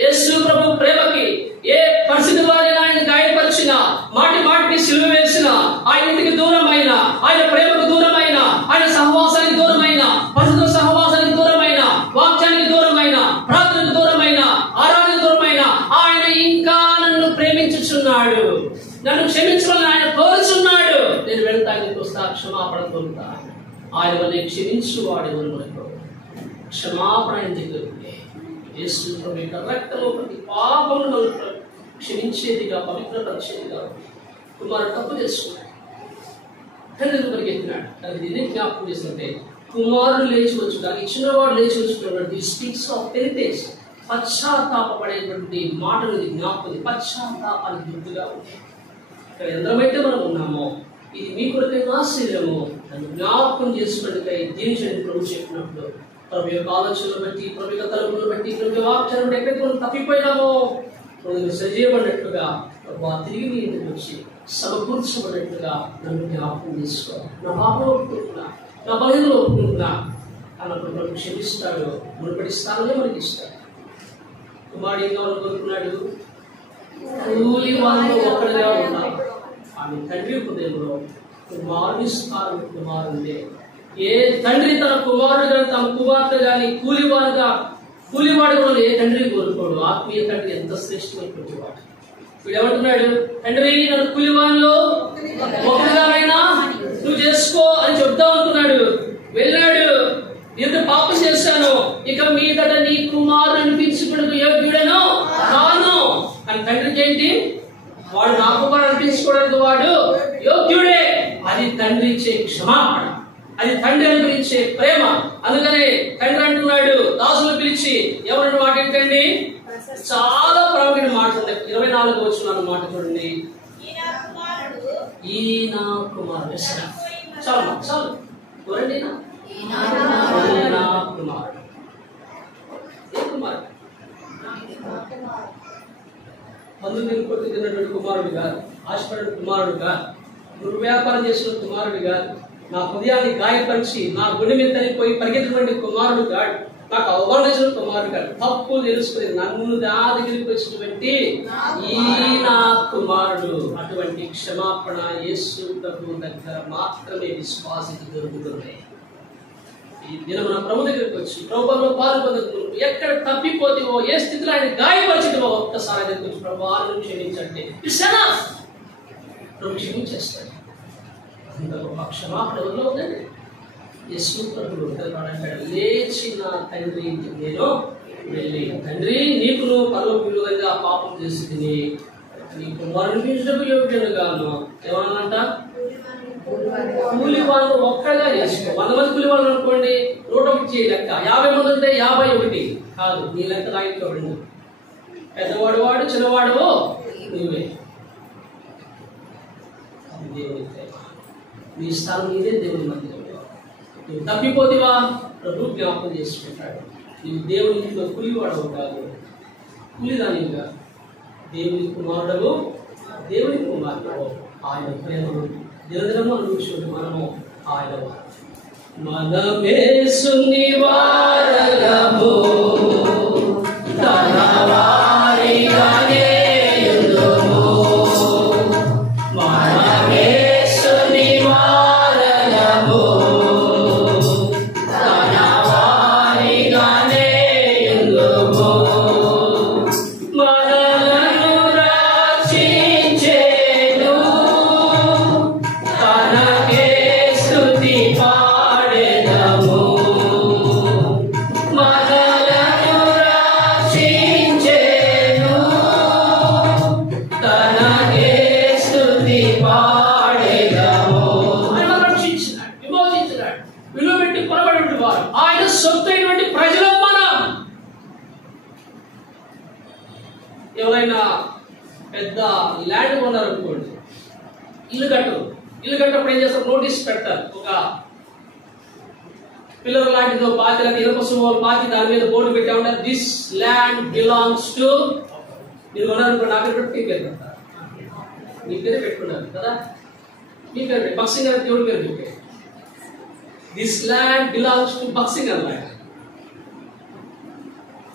యేసు ప్రభు ప్రేమకి ఏ పరిస్థితి వారైనా ఆయన గాయపరిచిన, మాటి మాటికి సిలువ వేసిన, ఆయన ఇంటికి దూరమైన, ఆయన ప్రేమకు దూరమైన, ఆయన సహవాసానికి దూరమైన, పరిశుద్ధ సహవాసానికి దూరమైన, క్షమించమని ఆయన కోరుచున్నాడు. నేను వెళ్తా, నీకు వస్తా, క్షమాపణ కోరుతా. ఆయన వల్లే క్షమించువాడు మనకు క్షమాపణ దగ్గర యేసు ప్రభు యొక్క రక్తము ప్రతి పాపమును క్షమించేదిగా, పవిత్రపరిచేదిగా. కుమారుడు తప్పు చేసుకున్నాడు, తండ్రి పరిగెత్తినాడు. అది ఇదే జ్ఞాపకం చేసినట్టే కుమారుడు లేచి వచ్చుటానికి, చిన్నవాడు లేచి వచ్చుకున్నటువంటి స్పీక్స్ ఆఫ్ హెరిటేజ్, పశ్చాత్తాపడేటువంటి మాటలు జ్ఞాపకం, పశ్చాత్తాపానికి గుర్తుగా ఉంది. ఇక్కడ ఎంతమైతే మనం ఉన్నామో ఇది మీ కొరకై నా శరీరము, నన్ను జ్ఞాపకం చేసుకోవడానికై దీనించడానికి ప్రభు చెప్పినప్పుడు ప్రభు యొక్క ఆలోచనలు బట్టి, ప్రభు యొక్క తలుపులను బట్టి, ప్రభు యొక్క వాక్యాలను బట్టి ఎక్కడికి మనం తప్పిపోయినామో ప్రభు సజీవమైనట్లుగా ప్రభు తిరిగి మీ ఇంటికి వచ్చి సమకూర్చబడినట్లుగా నన్ను జ్ఞాపకం చేసుకో. నా పాపం ఒప్పుకుంటున్నా, నా బలహీనలు ఒప్పుకుంటున్నా అన్నప్పుడు ప్రభు క్షమిస్తాడు, మునుపటి స్థానంలో మనకి ఇస్తాడు. కుమారుడు ఏం కావాలని కోరుకున్నాడు? కూలి వాళ్ళు ఒక్కడిగా ఉన్నారు. ఆమె తండ్రి హృదయంలో కుమారుని స్థానం కుమారుండే. ఏ తండ్రి తన కుమారుడు కానీ తన కుమార్తె కానీ కూలివాడు కూడా ఏ తండ్రి కోరుకోడు. ఆత్మీయ తండ్రి ఎంత శ్రేష్టమైనటువంటి వాడు. వీడు ఏమంటున్నాడు? తండ్రి నన్ను కూలివానిలో ఒకటిగానైనా నువ్వు చేసుకో అని చెప్తా ఉంటున్నాడు. వెళ్ళాడు, నేను పాపం చేశాను, ఇక మీదట నీ కుమారుడు అనిపించుకున్నకు యోగ్యుడను కాను అని తండ్రికి ఏంటి? వాడు నా కుమారుడు అనిపించుకోవడానికి వాడు యోగ్యుడే. అది తండ్రి ఇచ్చే క్షమాపణ, అది తండ్రి అనుభవించే ప్రేమ. అందుకనే తండ్రి అంటున్నాడు దాసులు పిలిచి, ఎవరి మాట ఏంటండి? చాలా ప్రాముఖ్యమైన మాట ఉంది. 24వ వచనం మాట చూడండి. ఈ నా కుమారుడు. చాలు చాలు ఎవరండి? నా కుమారుడు. ఏ కుమారుడు? మందు తిన్నటువంటి కుమారుడు కాదు, ఆశపడిన కుమారుడు కాదు, దుర్వ్యాపారం చేసిన కుమారుడు కాదు, నా హృదయాన్ని గాయపరిచి నా గుడి మీద పోయి పరిగెత్తినటువంటి కుమారుడు కాదు, నాకు అవమానించిన కుమారుడు కాదు. తప్పు తెలుసుకుని నన్ను దగ్గరికి వచ్చినటువంటి ఈ నా కుమారుడు. అటువంటి క్షమాపణ యేసు ప్రభు దగ్గర మాత్రమే విశ్వాసికి దొరుకుతుంది. ఈ దినం మన ప్రభు దగ్గరికి వచ్చి ప్రభువులో పాల్గొనకు ఎక్కడ తప్పిపోతావో, ఏ స్థితిలో ఆయన గాయపరిచినవో ఒక్కసారి దగ్గరికి వచ్చి ప్రభు వారిని క్షమించండి. ప్రభు క్షమించేస్తాడు. క్షమాపణ ఎవరిలో ఉందండి? యేసు ప్రభువు అంటాడు, లేచి నా తండ్రి ఇంటికి నేను వెళ్ళి, తండ్రి నీకు నువ్వు పరలోక విరోధంగా పాపం చేసి తిని నీ కుమారుని పెంచుటకు యోగ్యుడుగాను. ఏమన్నానంట? కూలి వాళ్ళు ఒక్కగా చేసుకో. 100 మంది కూలి వాళ్ళు అనుకోండి, 101 లెక్క. 50 మంది ఉంటే 51 కాదు, నీ లెక్క దానికి రెండు. పెద్దవాడు వాడు, చిన్నవాడు నువ్వే. దేవుని ప్రేమ, నీ స్థానం నీదే దేవుని మందిరంలో. నువ్వు తప్పిపోతివా ప్రభు జ్ఞాపకం చేసుకుంటాడు. నువ్వు దేవుని ఇంట్లో కూలివాడవు కాదు, కూలిదానివి కాదు, దేవుని కుమారుడవు, దేవుని కుమారుడవు. ఆయన ప్రేమను దినదినము అనుభవించుకుంటూ మనము ఆయన మనమేసుని వారలము తన వారిగానే యుద్ధము. మనమేసుని వారలము తన వారిగానే యుద్ధము. మనలను రక్షించెను, తనకే స్తుతి పాడెదము. మనలను రక్షించెను, తనకే స్తుతి పాడెదము. ఆయన రక్షించినాడు, విమోచించినాడు, విలువ పెట్టి కొనబడి వారు ఆయన సొత్తైనటువంటి ప్రజలు మనం. ఎవరైనా పెద్ద ల్యాండ్ కొన్నారనుకోండి, ఇల్లు కట్టప్పుడు ఏం చేస్తారు? నోటీస్ పెడతారు. ఒక పిల్లర్ లాంటిదో పాతి, ఇనుప సుమోలు పాతి, దాని మీద బోర్డు పెట్టా ఉంటారు, దిస్ ల్యాండ్ బిలాంగ్స్ టు. మీరు కొన్నారనుకోండి, నా పేరు పెట్టి మీ పేరు పెడతారు. మీ పేరు పెట్టుకున్నారు కదా, మీ పేరు పెట్టి బక్సింగ్ అని దేవుడి పేరు పెట్టారు. దిస్ ల్యాండ్ బిలాంగ్స్ టు బక్సింగ్ అన్నమాట.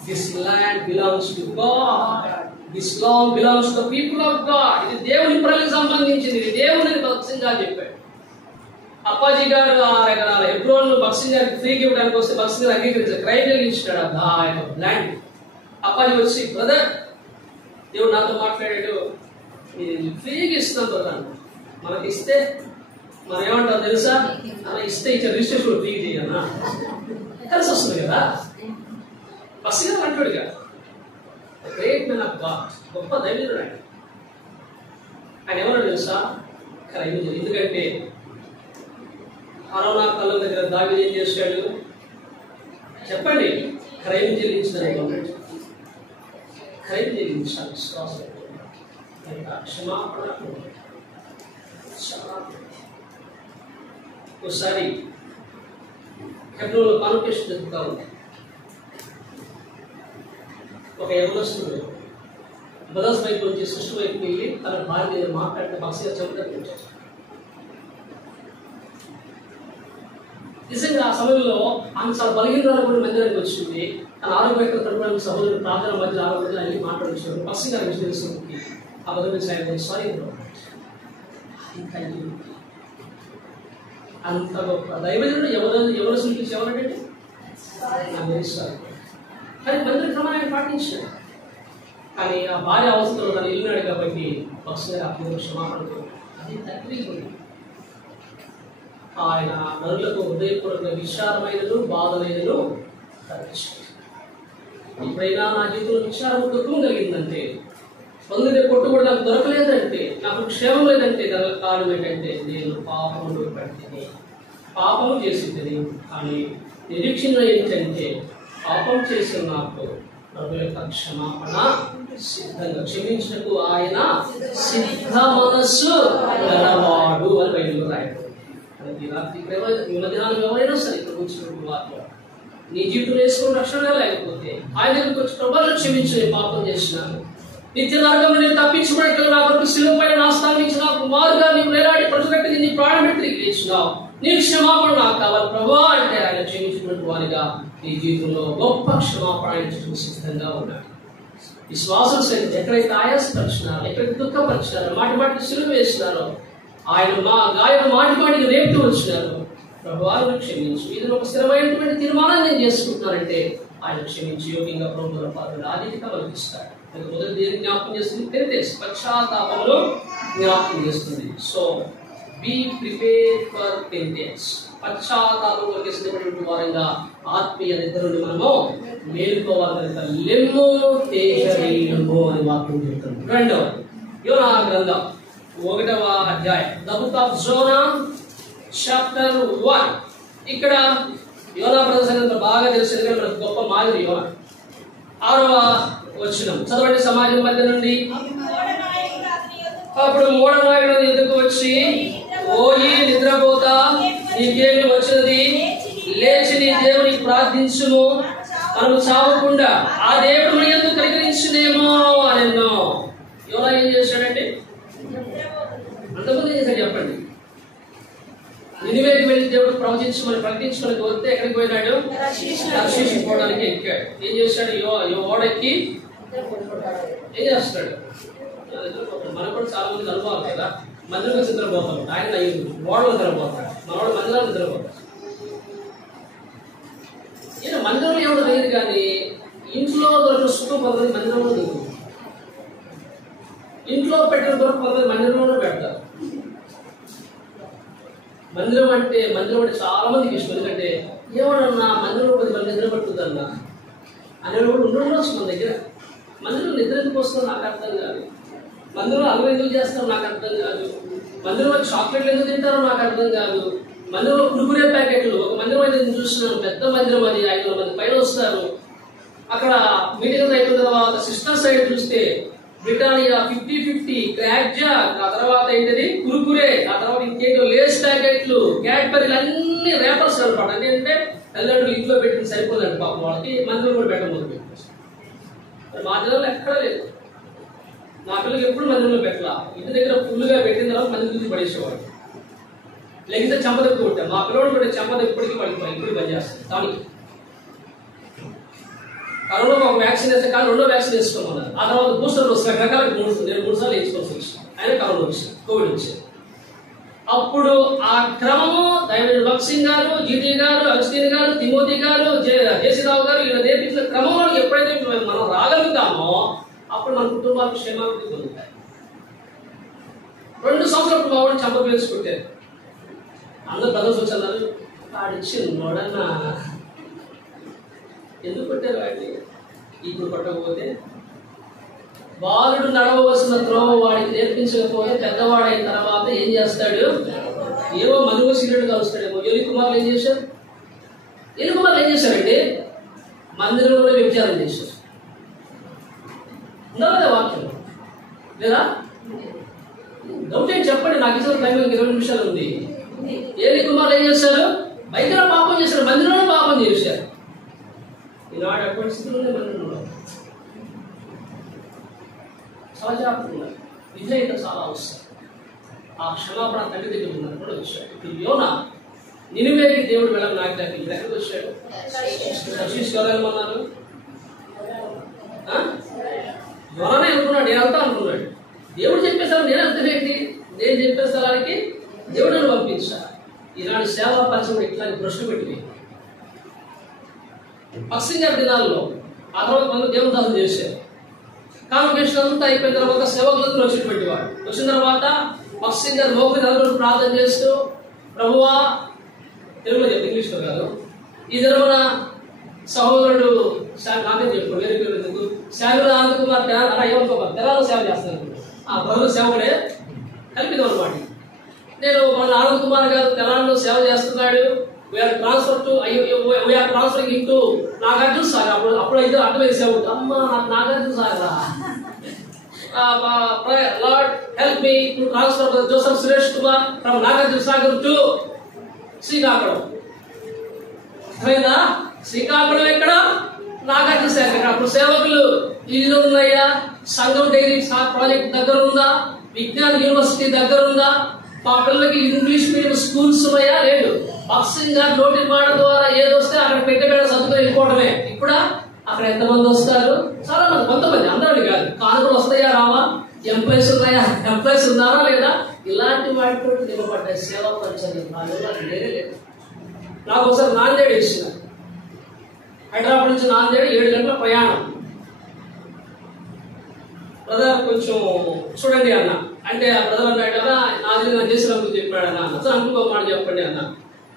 This land belongs to God. This long belongs to the people of God. ఇది దేవుని ప్రజలకు సంబంధించింది, ఇది దేవుని బక్సింగ్ అని చెప్పాడు. అప్పాజీ గారు 6 ఎకరాల హెబ్రోన్ బక్సింగ్ గారికి ఫ్రీకి ఇవ్వడానికి వస్తే బక్సింగ్ గారు అంగీకరించారు, క్రైమ్ ఇచ్చాడు ఆ ల్యాండ్. అప్పాజీ వచ్చి, బ్రదర్ దేవుడు నాతో మాట్లాడాడు, ఫ్రీగా ఇస్తున్నాం కదా, మనకి ఇస్తే మనం ఏమంటాం తెలుసా, అలా ఇస్తే ఇచ్చే రిజిస్ట్రేషన్ ఫ్రీ చేయన్నా కలిసి వస్తుంది కదా. ఫస్ట్ గారు అంటాడుగా గ్రేట్ మ్యాన్ ఆఫ్ గాడ్, గొప్ప దైవజనుడు ఆయన. ఆయన ఎవరో తెలుసా, క్రైమ్. ఎందుకంటే కరోనా కాలం దగ్గర దావీదు ఏం చేశాడు చెప్పండి, క్రైమ్ చెల్లించడానికి ఉన్నాడు. క్రైమ్ చెల్లించాలి, విశ్వాసం, క్షమాపణ. ఒకసారి హెబ్రోన్లో కాన్వకేషన్ జరుగుతూ ఉంది. ఒక యవనస్తుడు బ్రదర్స్ వైపు నుంచి సిస్టర్ వైపు వెళ్ళి తన భార్య దగ్గర మాట్లాడితే బక్సీగా చెమటొచ్చాడు. నిజంగా ఆ సమయంలో ఆమె చాలా బలహీనరాలు కూడా మందిరానికి వచ్చింది. తన ఆరోగ్యకర తరపున సహోదరుడు ప్రార్థన మధ్య ఆరోగ్యం అని మాట్లాడుతున్నాడు. బక్సీ గారి విషయం తెలుస్తుంది. ఆ బదులు సారీ అంత గొప్ప దైవజనుడు ఎవరు సూచించి ఎవరంటే నాకు తెలుస్తారు. కానీ మందిర క్రమాన్ని పాటించాడు. కానీ ఆ భార్య అవసరంలో తను వెళ్ళినాడు కాబట్టి బక్సీ గారు అప్పుడు క్షమాపణ అది తగ్గిపోయింది. ఆయన నరులకు హృదయపూర్వక విచారమైనను బాధలైనను తగ్గించాడు. ఎప్పుడైనా నా జీవితంలో విచారం దుఃఖం కలిగిందంటే, పొందిన కొట్టు కూడా నాకు దొరకలేదంటే, నాకు క్షేమం లేదంటే దానికి కారణం ఏంటంటే నేను పాపములు పడితే పాపము చేసింది. కానీ నిరీక్షణ ఏంటంటే పాపం చేసిన నాకు ప్రభు యొక్క క్షమాపణ సిద్ధంగా క్షమించినకు ఆయన సిద్ధ మనస్సు గలవాడు అని బైబిల్లో రాయడు. ఈ రాత్రి మధ్యాహ్నం ఎవరైనా సరే ఇక్కడ వచ్చినప్పుడు వారిలో నీ జీవితంలో వేసుకుని రక్షణ లేకపోతే ఆయన దగ్గరికి వచ్చి ప్రభావం క్షమించి నేను పాపం చేసినాను, నిత్య నరకంలో నేను తప్పించుకున్నట్లు నా కొరకు శిలువ పైన నా స్థానం ఇచ్చిన కుమారుగా నీవు వేలాడి ప్రజలకి నీ ప్రాణం పెట్టి తిరిగి లేచినావు, నీ క్షమాపణ నాకు కావాలి ప్రభా అంటే ఆయన క్షమించుకున్నట్టు వారిగా నీ జీవితంలో గొప్ప క్షమాపణ ఇచ్చడానికి సిద్ధంగా ఉన్నాడు. విశ్వాసం సైతం ఎక్కడైతే ఆయాసపరిచినారో, ఎక్కడైతే దుఃఖపరిచినారో, మాటి శిలువ వేసినారో, ఆయన గాయన మాటికి రేపుతూ వచ్చినారు, ప్రభువాను క్షమించు, ఇది ఒక స్థిరమైనటువంటి తీర్మానం నేను చేసుకుంటున్నానంటే ఆయన క్షమించి యోగ్యంగా ప్రభువుల పాత్ర ఆధిక్యత కలిగిస్తాడు. మొదటి దేని జ్ఞాపకం చేస్తుంది, పెరిటేస్ పశ్చాత్తాపంలో జ్ఞాపకం చేస్తుంది. సో బీ ప్రిపేర్ ఫర్ పెరిటేస్, పశ్చాత్తాపం కలిగిస్తున్నటువంటి వారంగా ఆత్మీయ నిద్రను మనము మేలుకోవాలి. లెమ్ము తేజరీయము అని వాక్యం చెప్తుంది. రెండవ యోనా గ్రంథం 1వ అధ్యాయం, the book of Zona chapter 1. ఇక్కడ యోనా ప్రదర్శన బాగా తెలిసింది కానీ మనకు గొప్ప మాదిరి యోనా. 6వ వచనం చదవండి సమాజం మధ్య నుండి. అప్పుడు మూఢనాయుడు ఎదుకు వచ్చి, ఓయి నిద్రపోతా, నీకేమి వచ్చినది, లేచి నీ దేవుని ప్రార్థించుము, మనము చావకుండా ఆ దేవుడు మన యందు కనికరించునేమో అనెన్నో. యోనా ఏం చేశాడండి? అంతమంది చేశాడు చెప్పండి. నినివేకి వెళ్ళి దేవుడు ప్రవచించమని ప్రకటించుకొని వస్తే ఎక్కడికి పోయినాడు? తర్షీషు పోవడానికి ఎక్కాడు. ఏం చేశాడు? ఓడెక్కి ఏం చేస్తాడు? మనకు కూడా చాలా మంది అనుభవాలు కదా. మందిరంలో నిద్రపోతాం, ఆయన ఓడలో నిద్రపోతాడు, మనవాడు మందిరంలో నిద్రపోతాడు. ఈయన మందిరంలో ఏమో లేదు కానీ ఇంట్లో దొరికిన సుఖం పద్ధతి మందిరంలో దొరుకుతుంది. ఇంట్లో పెట్టిన దొరక పద్ధతి మందిరంలో పెడతారు. మందిరం అంటే చాలా మందికి ఇష్టం. ఎందుకంటే ఏమన్నా మందిరంలో 10 మంది నిద్ర పట్టుతుందన్నా అనేవాడు కూడా ఉండవచ్చు మన దగ్గర. మందిరంలో నిద్ర ఎందుకు వస్తుందో నాకు అర్థం కాదు. మందిరంలో అల్లం ఎందుకు చేస్తారో నాకు అర్థం కాదు. మందిరంలో చాక్లెట్లు ఎందుకు తింటారో నాకు అర్థం కాదు. మందిరంలో కురుకురే ప్యాకెట్లు, ఒక మందిరం అయితే నేను చూస్తున్నాను, పెద్ద మందిరం అది, 500 మంది పైన వస్తారు. అక్కడ మీటింగ్ అయిపోయిన తర్వాత సిస్టర్ సైడ్ చూస్తే బ్రిటానియా 50-50, క్రాక్ జాక్, ఆ తర్వాత ఏంటది కురుకురే, ఆ తర్వాత ఇంకేంటో లేస్ ప్యాకెట్లు, క్యాడ్బరీలు అన్ని రేపర్స్ అనమాట. అదేంటే తల్లిదండ్రులు ఇంట్లో పెట్టిన సరిపోదండి పాపం, వాళ్ళకి మందిరం కూడా పెట్టబోతుంది. మా జిల్లాలో ఎక్కడా లేదు. నా పిల్లలకి ఎప్పుడు మందిరంలో పెట్టాల. ఇంటి దగ్గర ఫుల్గా పెట్టిన తర్వాత మందిరం చూసి పడేసేవాడు. లేకపోతే చెంపదెక్కు కొట్టాం. మా పిల్లలు కూడా చెంపదెక్కు ఇప్పటికీ పడిపోయి ఇప్పుడు పని చేస్తాం. దానికి కరోనా ఒక వ్యాక్సిన్ వేస్తే కానీ 2వ వ్యాక్సిన్ వేసుకోమన్నారు. ఆ తర్వాత బూస్టర్ డోస్ రకరకాల 3 సార్లు వేసుకోవాల్సి వచ్చింది. ఆయన కరోనా వచ్చింది, కోవిడ్ వచ్చింది. అప్పుడు ఆ క్రమము దైవజనుడు భక్సింగ్ గారు, జీటీ గారు, అగస్టిన్ గారు, తిమోతి గారు, జేసీరావు గారు ఇలా నేర్పించిన క్రమంలో ఎప్పుడైతే మనం రాగలుగుతామో అప్పుడు మన కుటుంబాలకు క్షేమాభివృద్ధి పొందుతాయి. 2 సంవత్సరాలు మా వాడిని చంప వేసుకుంటారు. అందరు బ్రదర్స్ వచ్చన్నారు, ఆడిచ్చి నోడన్నా ఎందుకు కొట్టారు వాడిని? ఇప్పుడు కొట్టకపోతే బాలుడు నడవవలసిన త్రోవ వాడికి నేర్పించకపోతే పెద్దవాడైన తర్వాత ఏం చేస్తాడు? ఏవో మనుగో సిగరెట్ కలుస్తాడేమో. ఎలికుమార్లు ఏం చేశారు? ఎలికుమార్లు ఏం చేశారండి? మందిరంలో వ్యభిచారం చేశారు. ఉందా లేదా వాక్యం? లేదా? డౌట్ ఏంటి చెప్పండి, నాకు ఇచ్చిన టైం 20 నిమిషాలు ఉంది. ఎలికుమార్లు ఏం చేశారు? బయట పాపం చేశారు, మందిరంలో పాపం చేశారు. ఈనాడు అటువంటి స్థితిలోనే మందిరంలో చాలా జాగ్రత్తగా విధేయత చాలా అవసరం. ఆ క్షమాపణ తండ్రి దగ్గర ఉన్నది కూడా వచ్చాడు. ఇప్పుడు యోనా నినివేకి దేవుడు వెళ్ళడం నాకు దగ్గర ఎక్కడికి వచ్చాడు? సతీష్ గారు ఏమన్నారు? యోనానే అనుకున్నాడు, నేను అంతా అనుకున్నాడు. దేవుడు చెప్పేసారు, నేను అంతేంటి, నేను చెప్పే స్థలానికి దేవుడిని పంపించాను. ఈనాడు సేవా పరిచయం ఇట్లాంటి ప్రశ్న పెట్టింది. పక్షింగ్ గారి దినాల్లో ఆ తర్వాత మనం దేవుని దాసం చేశారు. కాన్వకేషన్ అంతా అయిపోయిన తర్వాత సేవకులందరూ వచ్చేటువంటి వాడు. వచ్చిన తర్వాత పక్షింగ్ గారు మోకరి అందరూ ప్రార్థన చేస్తూ, ప్రభువా, తెలుగులో చెప్పి ఇంగ్లీష్లో కాదు, ఈ దినమున సహోదరుడు నాకే చెప్పు వేరే పేరు ఎందుకు శామిల ఆనందకుమార్ అలా ఏమనుకోవాలి తెరాలో సేవ చేస్తాను. ఆ బ్రదర్ సేవకుడే కల్పితం అనమాట. నేను మన ఆనంద్ కుమార్ గారు తెలంగాణలో సేవ చేస్తున్నాడు. We are transfer to we are transferring into Nagarjuna Sagar. అప్పుడు అయితే అర్థమైన సేవకుడు, అమ్మ నాకు నాగార్జున సాగరా, lord help me to transfer Joseph Suresh Kumar from Nagarjuna Sagar to Srikakulam. అర్థమైందా? శ్రీకాకుళం ఎక్కడ, నాగార్జున సాగర్. అప్పుడు సేవకులు ఇల్లు ఉన్నాయా, సంఘం డైరీ ప్రాజెక్ట్ దగ్గర ఉందా, విజ్ఞాన యూనివర్సిటీ దగ్గర ఉందా, మా పిల్లలకి ఇంగ్లీష్ మీడియం స్కూల్స్ ఉన్నాయా? లేదు. బాక్సింగ్ గారు నోటి మాట ద్వారా ఏది వస్తే అక్కడ పెట్టబెట్ట చదువుకుని వెళ్ళిపోవడమే. ఇప్పుడు అక్కడ ఎంతమంది వస్తారు? చాలా మంది, కొంతమంది, అందరూ కాదు. కానుకలు వస్తాయా రావా, ఎంప్లాయీస్ ఉన్నాయా, ఎంప్లాయీస్ ఉన్నారా లేదా, ఇలాంటి వాటితో నిలబడ్డాయి సేవా పరిచయం. లేదే లేదు. నాకు ఒకసారి నాందేడ్ ఇచ్చిన, హైదరాబాద్ నుంచి నాందేడ్ 7 గంటల ప్రయాణం. బ్రదర్ కొంచెం చూడండి అన్న అంటే, ఆ బ్రదర్ అన్నాడు కదా, నాది నా చేసిన అంకుల్ చెప్పాడు అన్న. అసలు అంకుల్ ఒక మాట చెప్పండి అన్న.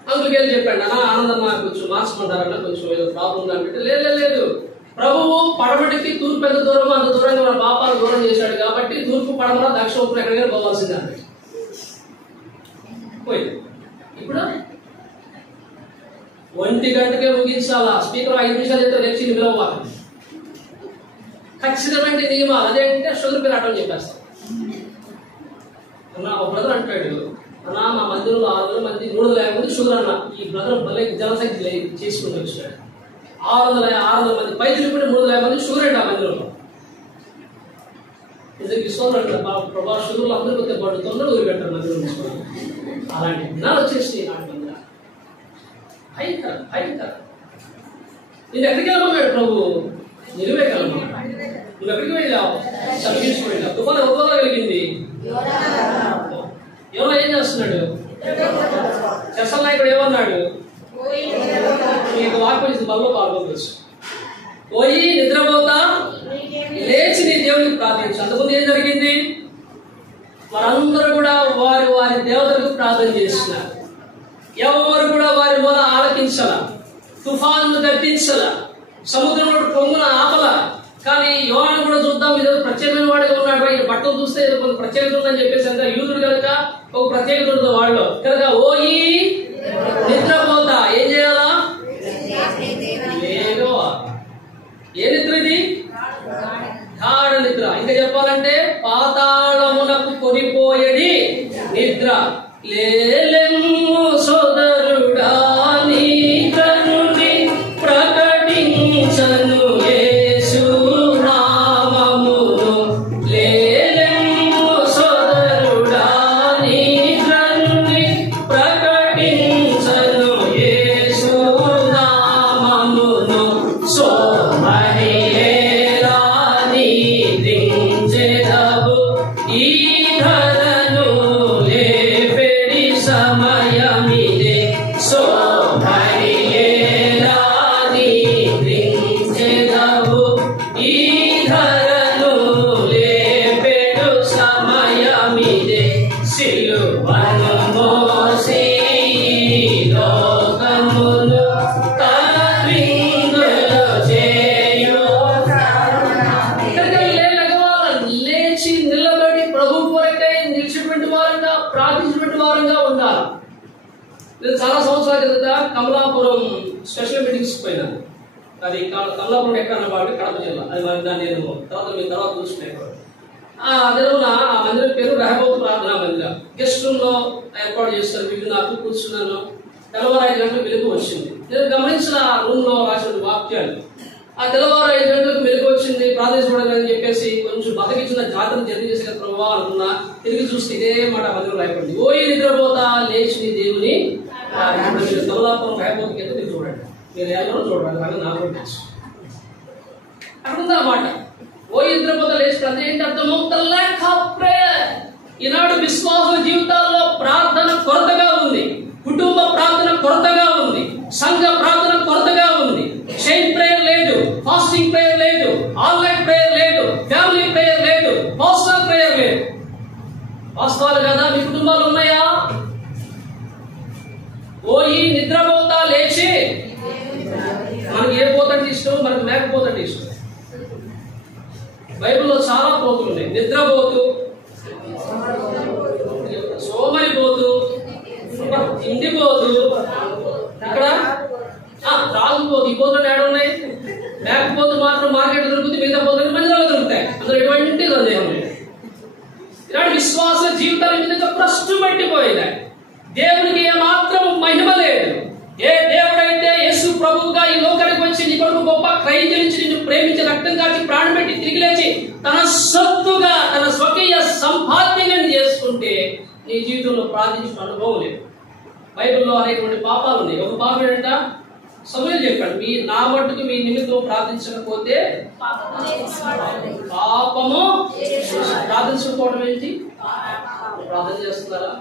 అంకుల్కి వెళ్ళి చెప్పండి అన్న, ఆనందమ్మ కొంచెం మార్చుకుంటారన్న, కొంచెం ఏదో ప్రాబ్లం అంటే, లేదు ప్రభువు పడమటికి తూర్పు ఎంత దూరం అంత దూరంగా మన పాపాలు దూరం చేశాడు కాబట్టి తూర్పు పడమర దక్షిణ ఉత్తరం ఎక్కడికైనా పోవాల్సిందే అన్నది. పోయింది. ఇప్పుడు 1 గంటకే ముగించాలా, స్పీకర్ 5 నిమిషాలు అయితే లెక్చర్ పిలవాలి. ఖచ్చితమైన నియమాలు. అదేంటే షుగర్ పేరు అటం చెప్పేస్తాం అన్న. ఒక బ్రదర్ అంటాడు, అన్న మా మందిరంలో 600 మంది 350 మంది షుగర్ అన్న. ఈ బ్రదర్ భలే జనసంఖ్య చేసుకుంటూ వచ్చాడు. 600 మంది పై తిరుగుకుంటే 350 మంది షుగర్ అండి ఆ మందిరంలో. నిజంగా ఇష్టం అంటారు ప్రభా, షుగర్లు అందరూ కొద్దిగా పాటు తొందరగా వదిలిపెట్టారు మందిరం తీసుకోవాలి. అలాంటి దినాలు వచ్చేసి నాటి మందిర భయంకర. నేను ఎక్కడికి వెళ్ళమన్నాడు ప్రభు? నిలువే వెళ్ళమన్నాడు. నువ్వు ఎక్కడికి వెళ్ళావు? సర్వీస్కి వెళ్ళావు. తుఫాను ఎవరిలో కలిగింది? ఎవరో ఏం చేస్తున్నాడు? చెసల్ నాయకుడు ఏమన్నాడు? మీకు వాక్యం బల్లో పాల్గొనవచ్చు. పోయి నిద్రపోతా లేచి నీ దేవుడికి ప్రార్థించు. అంతకుముందు ఏం జరిగింది? వారందరూ కూడా వారి వారి దేవతలకు ప్రార్థన చేస్తున్నారు. ఎవరు కూడా వారి మూల ఆలకించాల, తుఫాను తప్పించాల, సముద్రంలో పొంగున ఆపల. కానీ యోనాను కూడా చూద్దాం, ఇదో ప్రత్యేకమైన వాడిగా ఉన్నాడు. ఈ బట్టలు చూస్తే ఏదో కొంత ప్రత్యేకత ఉందని చెప్పేసి అంత యూదుడు కనుక ఒక ప్రత్యేకత ఉంటుంది వాళ్ళు కనుక. ఓయి నిద్రపోతా ఏం చేయాలా? లేదో. ఏ నిద్ర ఇది? గాఢ నిద్ర. ఇంకా చెప్పాలంటే పాతాళమునకు కొనిపోయేది నిద్ర. లేలెమ్ము సోదరుడా నీ కనుని ప్రకటించను యేసు నామమును. లేలెమ్ము సోదరుడా నీ కనుని ప్రకటించను యేసు నామమును. సోమరియేలా నిద్రించెదవు ఈ ధరను లేపెడి సమయమిదే. సోమరియేలా నిద్రించెదవు కిందట కమలాపురం స్పెషల్ మీటింగ్స్ పోయినాను. అది కమలాపురం ఎక్కడ అన్నవాడు కడప జిల్లా. అది మరి దాన్ని నేను తర్వాత చూసుకున్నాను. ఆ రోజున ఆ మందిరం పేరు రెహబోతు ప్రార్థనా మందిరం. గెస్ట్ రూమ్ లో ఏర్పాటు చేస్తారు. వీళ్ళు నాకు కూర్చున్నాను. తెల్లవారు 5 గంటలకు వెలుగు వచ్చింది. నేను గమనించిన ఆ రూమ్ లో రాసిన వాక్యాలు. ఆ తెల్లవారు 5 గంటలకు వెలుగు వచ్చింది, ప్రార్థించబడదని చెప్పేసి కొంచెం బతకిచ్చిన జాతర జరిగి చేసిన ప్రభావ అనుకున్నా. తిరిగి చూస్తే ఇదే మాట మందిరం రాయబడింది. ఓ ఈ నిద్రపోతా లేచి దేవుని మీరు కమలాపురం రెహబోతు కింద మీరు చూడండి. మీరు ఎవరో చూడండి అని నాకు తెలుసు. అక్కడ మాట ఓ నిద్రపోతా లేచి అంటే ఏంటి అర్థము? The lack of prayer. ఈనాడు విశ్వాస జీవితాల్లో ప్రార్థన కొరతగా ఉంది. కుటుంబ ప్రార్థన కొరతగా ఉంది. సంఘ ప్రార్థన కొరతగా ఉంది. చైన్ ప్రేయర్ లేదు, ఫాస్టింగ్ ప్రేయర్ లేదు, ఆన్లైన్ ప్రేయర్ లేదు, ఫ్యామిలీ ప్రేయర్ లేదు, పర్సనల్ ప్రేయర్ లేదు. వాస్తవాలు కదా? మీ కుటుంబాలు ఉన్నాయా? ఓ ఈ నిద్రపోతా లేచి, మనకి ఏ పోతంటే ఇష్టం, మనకి మేకపోతంటే ఇష్టం. బైబిల్లో చాలా పోతులు ఉన్నాయి. నిద్రపోతూ, సోమరిపోతూ, ఇండిపోతూ, ఇక్కడ రాగుపోతు. ఈ పోతులు ఏడ ఉన్నాయి? మేకపోతు మాత్రం మార్కెట్ దొరుకుతుంది, మిగతా పోతులు మందిరాలు దొరుకుతాయి. అందులో ఎటువంటి సందేహం లేదు. ఇలాంటి విశ్వాస జీవితాల మీద ప్రశ్న పట్టిపోయినాయి. దేవునికి ఏమాత్రం మహిమ లేదు. ఏ దేవుడైతే యేసు ప్రభువుగా ఈ లోకానికి వచ్చి నీ కొరకు గొప్ప క్రయించి నిన్ను ప్రేమించి రక్తం కాచి ప్రాణం పెట్టి తిరిగి లేచి తన సొత్తుగా తన స్వకీయ సంపాద్యంగా చేసుకుంటే నీ జీవితంలో ప్రార్థించిన అనుభవం లేదు. బైబిల్లో అనేటువంటి పాపాలు ఉన్నాయి. ఒక పాపం ఏంటంట? సమూయేలు చెప్పాడు, మీ నా మట్టుకు మీ నిమిత్తం ప్రార్థించకపోతే పాపము. ప్రార్థించకపోవడం ఏంటి? ప్రార్థన చేస్తున్నారా?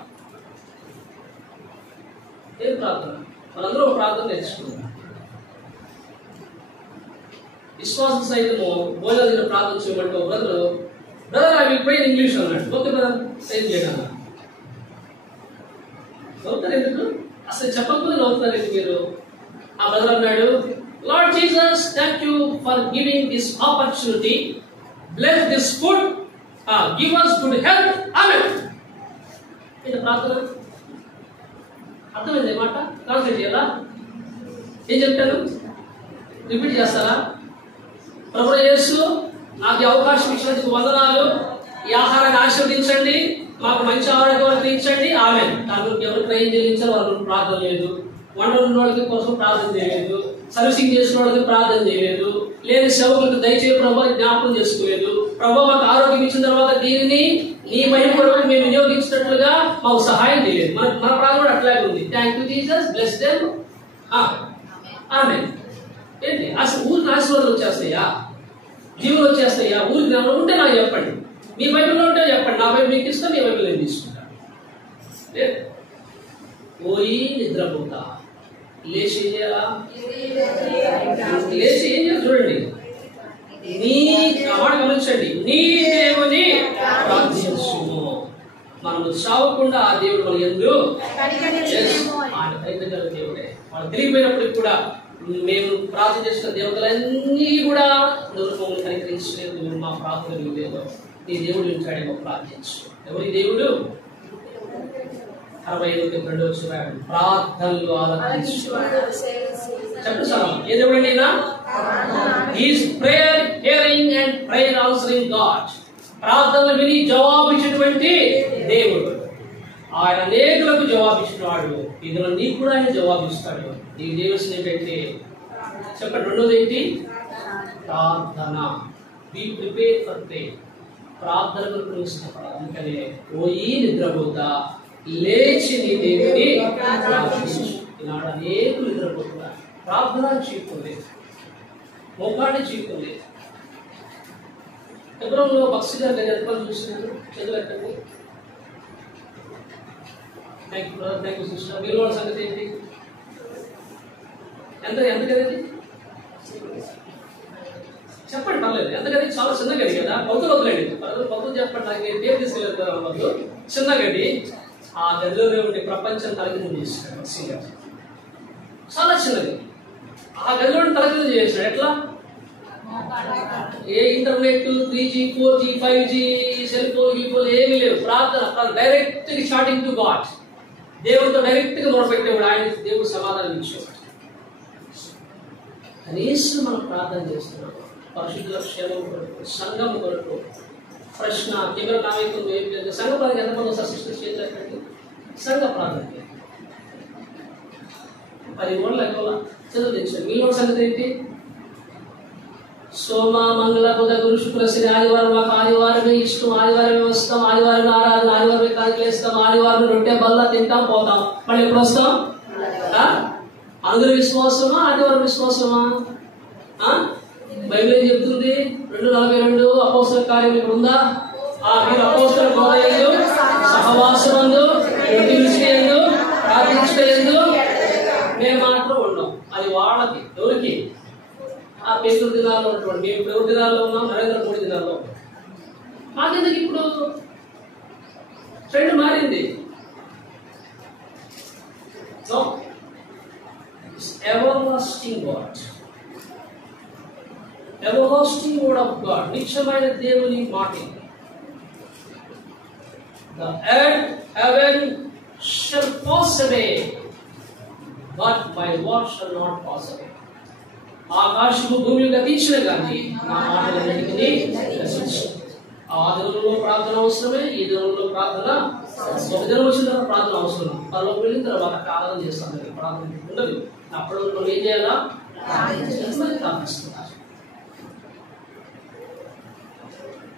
ఏం ప్రార్థన? మనందరూ ఒక ప్రార్థన నేర్చుకున్నాం. విశ్వాసం సైతము భోజనం దగ్గర ప్రార్థన చేయమంటే brother I will pray in English అన్నాడు. ఓకే బ్రదర్, ఏం చేయగలరా? నవ్వుతారు ఎందుకు? అసలు చెప్పకపోతే నవ్వుతున్నారు ఎందుకు మీరు? ఆ బ్రదర్ అన్నాడు, lord Jesus thank you for giving this opportunity, bless this food, give us good health, ఆమేన్. ఇది ప్రార్థన. అర్థమైంది మాట? ట్రాన్స్లేట్ చేయాలా? ఏం చెప్తాను? రిపీట్ చేస్తారా? ప్రభువు యేసు నాకు అవకాశం ఇచ్చినందుకు వందనాలు. ఈ ఆహారాన్ని ఆశీర్వదించండి, మాకు మంచి ఆరోగ్యం ఇచ్చండి, ఆమేన్. దాని గురించి ఎవరు ట్రైన్ చేయించారు? వాళ్ళ ప్రార్థన లేదు. వంట ఉన్న వాళ్ళకి కోసం ప్రార్థన చేయలేదు. సర్వీసింగ్ చేసిన వాళ్ళకి ప్రార్థన చేయలేదు. లేని సేవకులకు దయచేసి ప్రభు జ్ఞాపకం చేసుకోలేదు. ప్రభు మాకు ఆరోగ్యం ఇచ్చిన తర్వాత దీనిని నీ మహిమ కొరకు మేము వినియోగించినట్లుగా మాకు సహాయం చేయలేదు. మన ప్రార్థన కూడా అట్లాగే ఉంది. Thank you Jesus, bless them, amen. ఏంటి అసలు ఊరికి ఆశీర్వాదాలు వచ్చేస్తాయా? జీవులు వచ్చేస్తాయా? ఊరికి ఎవరు ఉంటే నాకు చెప్పండి. మీ బైబిల్లో ఉంటే చెప్పండి. నా బైబిల్ మీకు ఇస్తాను, మీ బైబిల్ నేను తీసుకుంటాను. లేదు పోయి నిద్రపోతా లేచి ఏం చేయాలా? లేచి ఏం చేయాలి చూడండి. నీ మాట గమనించండి. నీ దేవుని ప్రార్థించుము. మనం సావకుండా ఆ దేవుడు మన యందు ఆయన కనికరించిన దేవుడే. వాళ్ళు తిరిగిపోయినప్పటికి కూడా మేము ప్రార్థన చేసిన దేవతలన్నీ కూడా మమ్మల్ని కనికరించలేదు. మా ప్రార్థన లేదు. నీ దేవుడు ఉంటాడేమో ప్రార్థించు. ఎవరి దేవుడు? 65 వచ్చిన ప్రార్థనలు ఆలకించు. చెప్పండి సార్, ఏ దేవుడు? Is prayer hearing and prayer answering God. ప్రార్థనలు విని జవాబిచ్చినటువంటి దేవుడు. ఆయన అనేకులకు జవాబిచ్చినాడు. ఇదిలో నీకు కూడా ఆయన జవాబిస్తాడు. నీకు చేయవలసిన ఏంటంటే చెప్పండి. రెండోది ఏంటి? ప్రార్థన. Be prepare for prayer. ప్రార్థన కొరకు ఇష్టపడాలి. అందుకనే పోయి నిద్రపోతా లేచి నీ దేవుని ప్రార్థించు. ఈనాడు అనేకులు నిద్రపోతున్నారు. ప్రార్థన చేయలేదు, మోకాన్ని చేయలేదు. ఎబ్రోన్లో భక్తి గారు నేను ఎంతమంది చూసినాను? చదువు ఎక్కండి. Thank you sister. మీరు వాళ్ళ సంగతి ఏంటి? ఎంత కదండి చెప్పండి, పర్లేదు. ఎంత గది? చాలా చిన్న గడి కదా. పౌతులు వదిలేండి. పౌతులు చెప్పండి. నాకు నేను పేరు తీసుకెళ్ళి చిన్న గడి. ఆ గదిలో ఉండే ప్రపంచం తలకిందులు చేసినాడు. చాలా చిన్నది. ఆ గదిలో తలకిందులు చేసినాడు. ఎట్లా? ఏ internet 3G 4G 5G cell phone ఏమీ లేవు. ప్రార్థన డైరెక్ట్ స్టార్టింగ్ టు గాడ్. దేవుడితో డైరెక్ట్గా మొరపెట్టేవాడు, ఆయన దేవుడు సమాధానం ఇచ్చేవాడు. కనీసం మనం ప్రార్థన చేస్తున్నాం పరిశుద్ధుల క్షేమం కొరకు, సంఘం కొరకు. ప్రశ్న కేవలం నా వైపు ఏం లేదు. సంఘ ప్రార్థన ఎంతమంది సృష్టి చేతులండి? సంఘ ప్రార్థన 10 రోజులు ఎక్కువ చదువు తెచ్చారు. మీలో సంగతి ఏంటి? సోమ మంగళ బుధ గురు శుక్ర శని ఆదివారం మాకు ఆదివారమే ఇష్టం, ఆదివారమే వస్తాం, ఆదివారం ఆరాధన, ఆదివారమే కానుకలు వేస్తాం, ఆదివారం రొట్టె బల్ల తింటాం పోతాం. మళ్ళీ ఎప్పుడు వస్తాం? అందరూ విశ్వాసమా ఆదివారం విశ్వాసమా? బైబిల్ ఏం చెప్తుంది? 2:42 అపోస్తల కార్యం ఇక్కడ ఉందా? మీరు అపోస్తల బోధయందు, సహవాసమందు, రొట్టె విషయందు, ప్రార్థించయందు మేము మాత్రం ఉన్నాం. అది వాళ్ళకి. ఎవరికి? ఆ పేదల దినాల్లో ఉన్నటువంటి. మేము ఎవరి దినాల్లో ఉన్నాం? నరేంద్ర మోడీ దినాల్లో. మాకెందుకు ఇప్పుడు ట్రెండ్ మారింది? Everlasting God, everlasting word of God, నిత్యమైన దేవుని మాట. The earth, heaven shall pass away, but my word shall not pass away. ఆకాశము భూమి గతించిన కానీ నా మాటలన్నిటికీ నశించవు. ఆ దినంలో ప్రార్థన అవసరమే, ఈ దినంలో ప్రార్థన. ఒక దినం వచ్చిన తర్వాత ప్రార్థన అవసరం. పరలోకి వెళ్ళిన తర్వాత ప్రార్థన చేస్తాం. ప్రార్థన ఉండదు. అప్పుడు మనం ఏం చేయాలా? ప్రార్థిస్తున్నారు.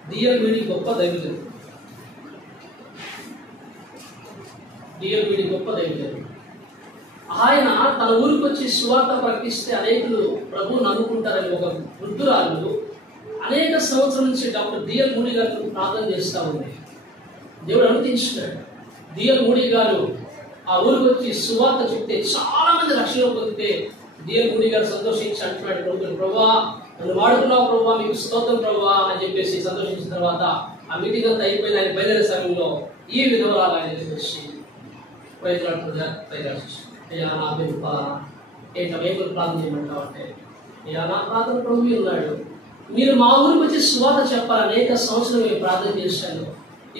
డిఎల్ మీడి గొప్ప దైవజనుడు. డిఎల్ మీడి గొప్ప దైవజనుడు. ఆయన తన ఊరికి వచ్చి సువార్త ప్రకటిస్తే అనేకులు ప్రభువు నమ్ముకుంటారని ఒక వృద్ధురాలు అనేక సంవత్సరాల నుంచి డాక్టర్ డిఎల్ మూడీ గారు ప్రార్థన చేస్తూ ఉంది. దేవుడు అనుమతించినాడు. డిఎల్ మూడీ గారు ఆ ఊరికి వచ్చి సువార్త చెప్తే చాలా మంది రక్షణ పొందితే డిఎల్ మూడీ గారు సంతోషించి అంటున్నాడు, ప్రభువా నన్ను వాడుకున్నావు ప్రభువా, మీకు స్తోత్రం ప్రభువా అని చెప్పేసి సంతోషించిన తర్వాత ఆ మీటింగ్ అంతా అయిపోయిన ఆయన బయలుదేరే సమయంలో ఈ విధవరాలు ఆయన వచ్చి అయ్యా నా పేరు వేపులు ప్రార్థన చేయమంటావు అంటే, అయ్యా నా ప్రార్థన ప్రభు ఉన్నాడు, మీరు మా ఊరికి వచ్చి సువార్త చెప్పాలి. అనేక సంవత్సరాలు మేము ప్రార్థన చేశాను.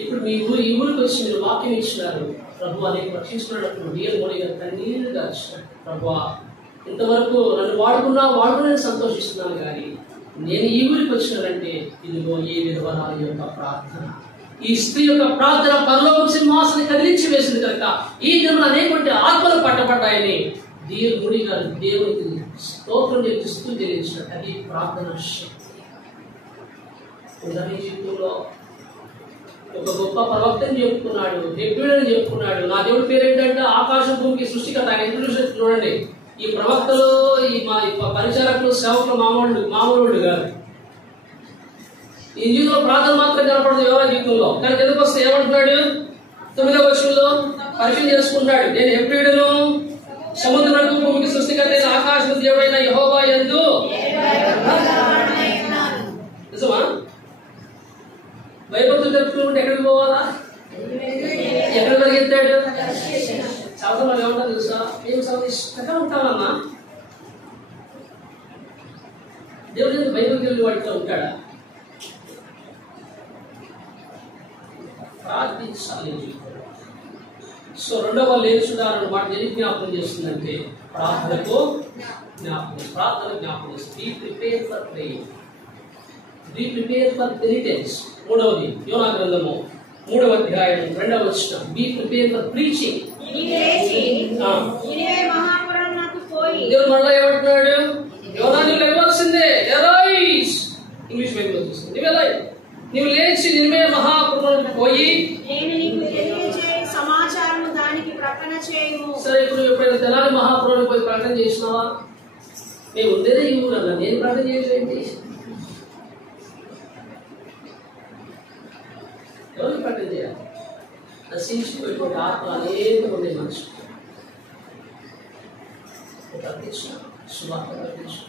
ఇప్పుడు ఈ ఊరికి వచ్చి మీరు వాక్యం ఇచ్చినారు ప్రభు అనేక రక్షించుకున్నప్పుడు డిఎల్ మోడీ గారు కన్నీళ్ళు గార్చినాడు. ప్రభువా ఇంతవరకు నన్ను వాడుకునే సంతోషిస్తున్నాను, కానీ నేను ఈ ఊరికి వచ్చినానంటే ఇదిగో ఈ విధవరాల యొక్క ప్రార్థన, ఈ స్త్రీ యొక్క ప్రార్థన పరలోక సింహాసనాన్ని కదిలించి వేసింది కనుక ఈ దినం అనేటువంటి ఆత్మలు పట్టబడ్డాయని డిఎల్ మోడీ గారు దేవునికి స్తోత్రం చెప్పి స్తుతి తెలియజేసినట్టు. అది ప్రార్థన శక్తి. జీవితంలో ఒక గొప్ప ప్రవక్తని చెప్పుకున్నాడు, హెబ్రీయుడని చెప్పుకున్నాడు. నా దేవుడి పేరు ఏంటంటే ఆకాశం భూమికి సృష్టికర్త. ఆయన ఇంట్రొడ్యూషన్ చూడండి. ఈ ప్రవక్తలు, మా పరిచారకులు, సేవకులు మామూలు కాదు. ఈ జీవితంలో ప్రార్థన మాత్రం కనపడదు ఎవరో జీవితంలో. కానీ ఎందుకు వస్తే ఏమంటున్నాడు? 9వ వచనంలో పరిచయం చేసుకుంటాడు. నేను హెబ్రీయుడను, సముద్రమునకు భూమికి సృష్టికర్త ఆకాశము దేవుడైన యెహోవా యందు. నిజమా? భయభక్తులు జరుపుకుంటే ఎక్కడికి పోవాలా? ఎక్కడ పరిగెత్తాడు? చాలా మంది ఏమంటారు తెలుసా? మేము చాలా ఇష్టంగా ఉంటామన్నా. దేవుడు బైబిల్కి వెళ్ళి వాడితో ఉంటాడా? ప్రార్థించాలి. సో రెండవ లేచుడారు మాట దేని జ్ఞాపకం చేస్తుందంటే ప్రార్థనకు జ్ఞాపకం చేస్తుంది. Be prepare for praying, be prepare for penitence. మూడవది యోనా గ్రంథము 3వ అధ్యాయం 2వ వచనం. Be prepare for preaching. దేవుడు మళ్ళా ఏమంటున్నాడు? యోనా నువ్వు లేవాల్సిందే. ఎరైజ్. ఇంగ్లీష్ బైబిల్లో చూస్తుంది. నువ్వు లేచి నిన్నే మహాపురానికి పోయి సమాచారము దానికి ప్రకటన చేయము. సరే, ఇప్పుడు ఎప్పుడైనా తెనాలి మహాపురానికి పోయి ప్రకటన చేసినావా? మేము ఉండేదే ఈ ఊరు అన్నా, నేను ప్రకటన చేయలేంటి? ఎవరికి ప్రకటన చేయాలి? నశించిపోయేటువంటి ఆత్మ అనేక ఉండే మనుషులు ప్రకటించిన శుభార్త ప్రకటించిన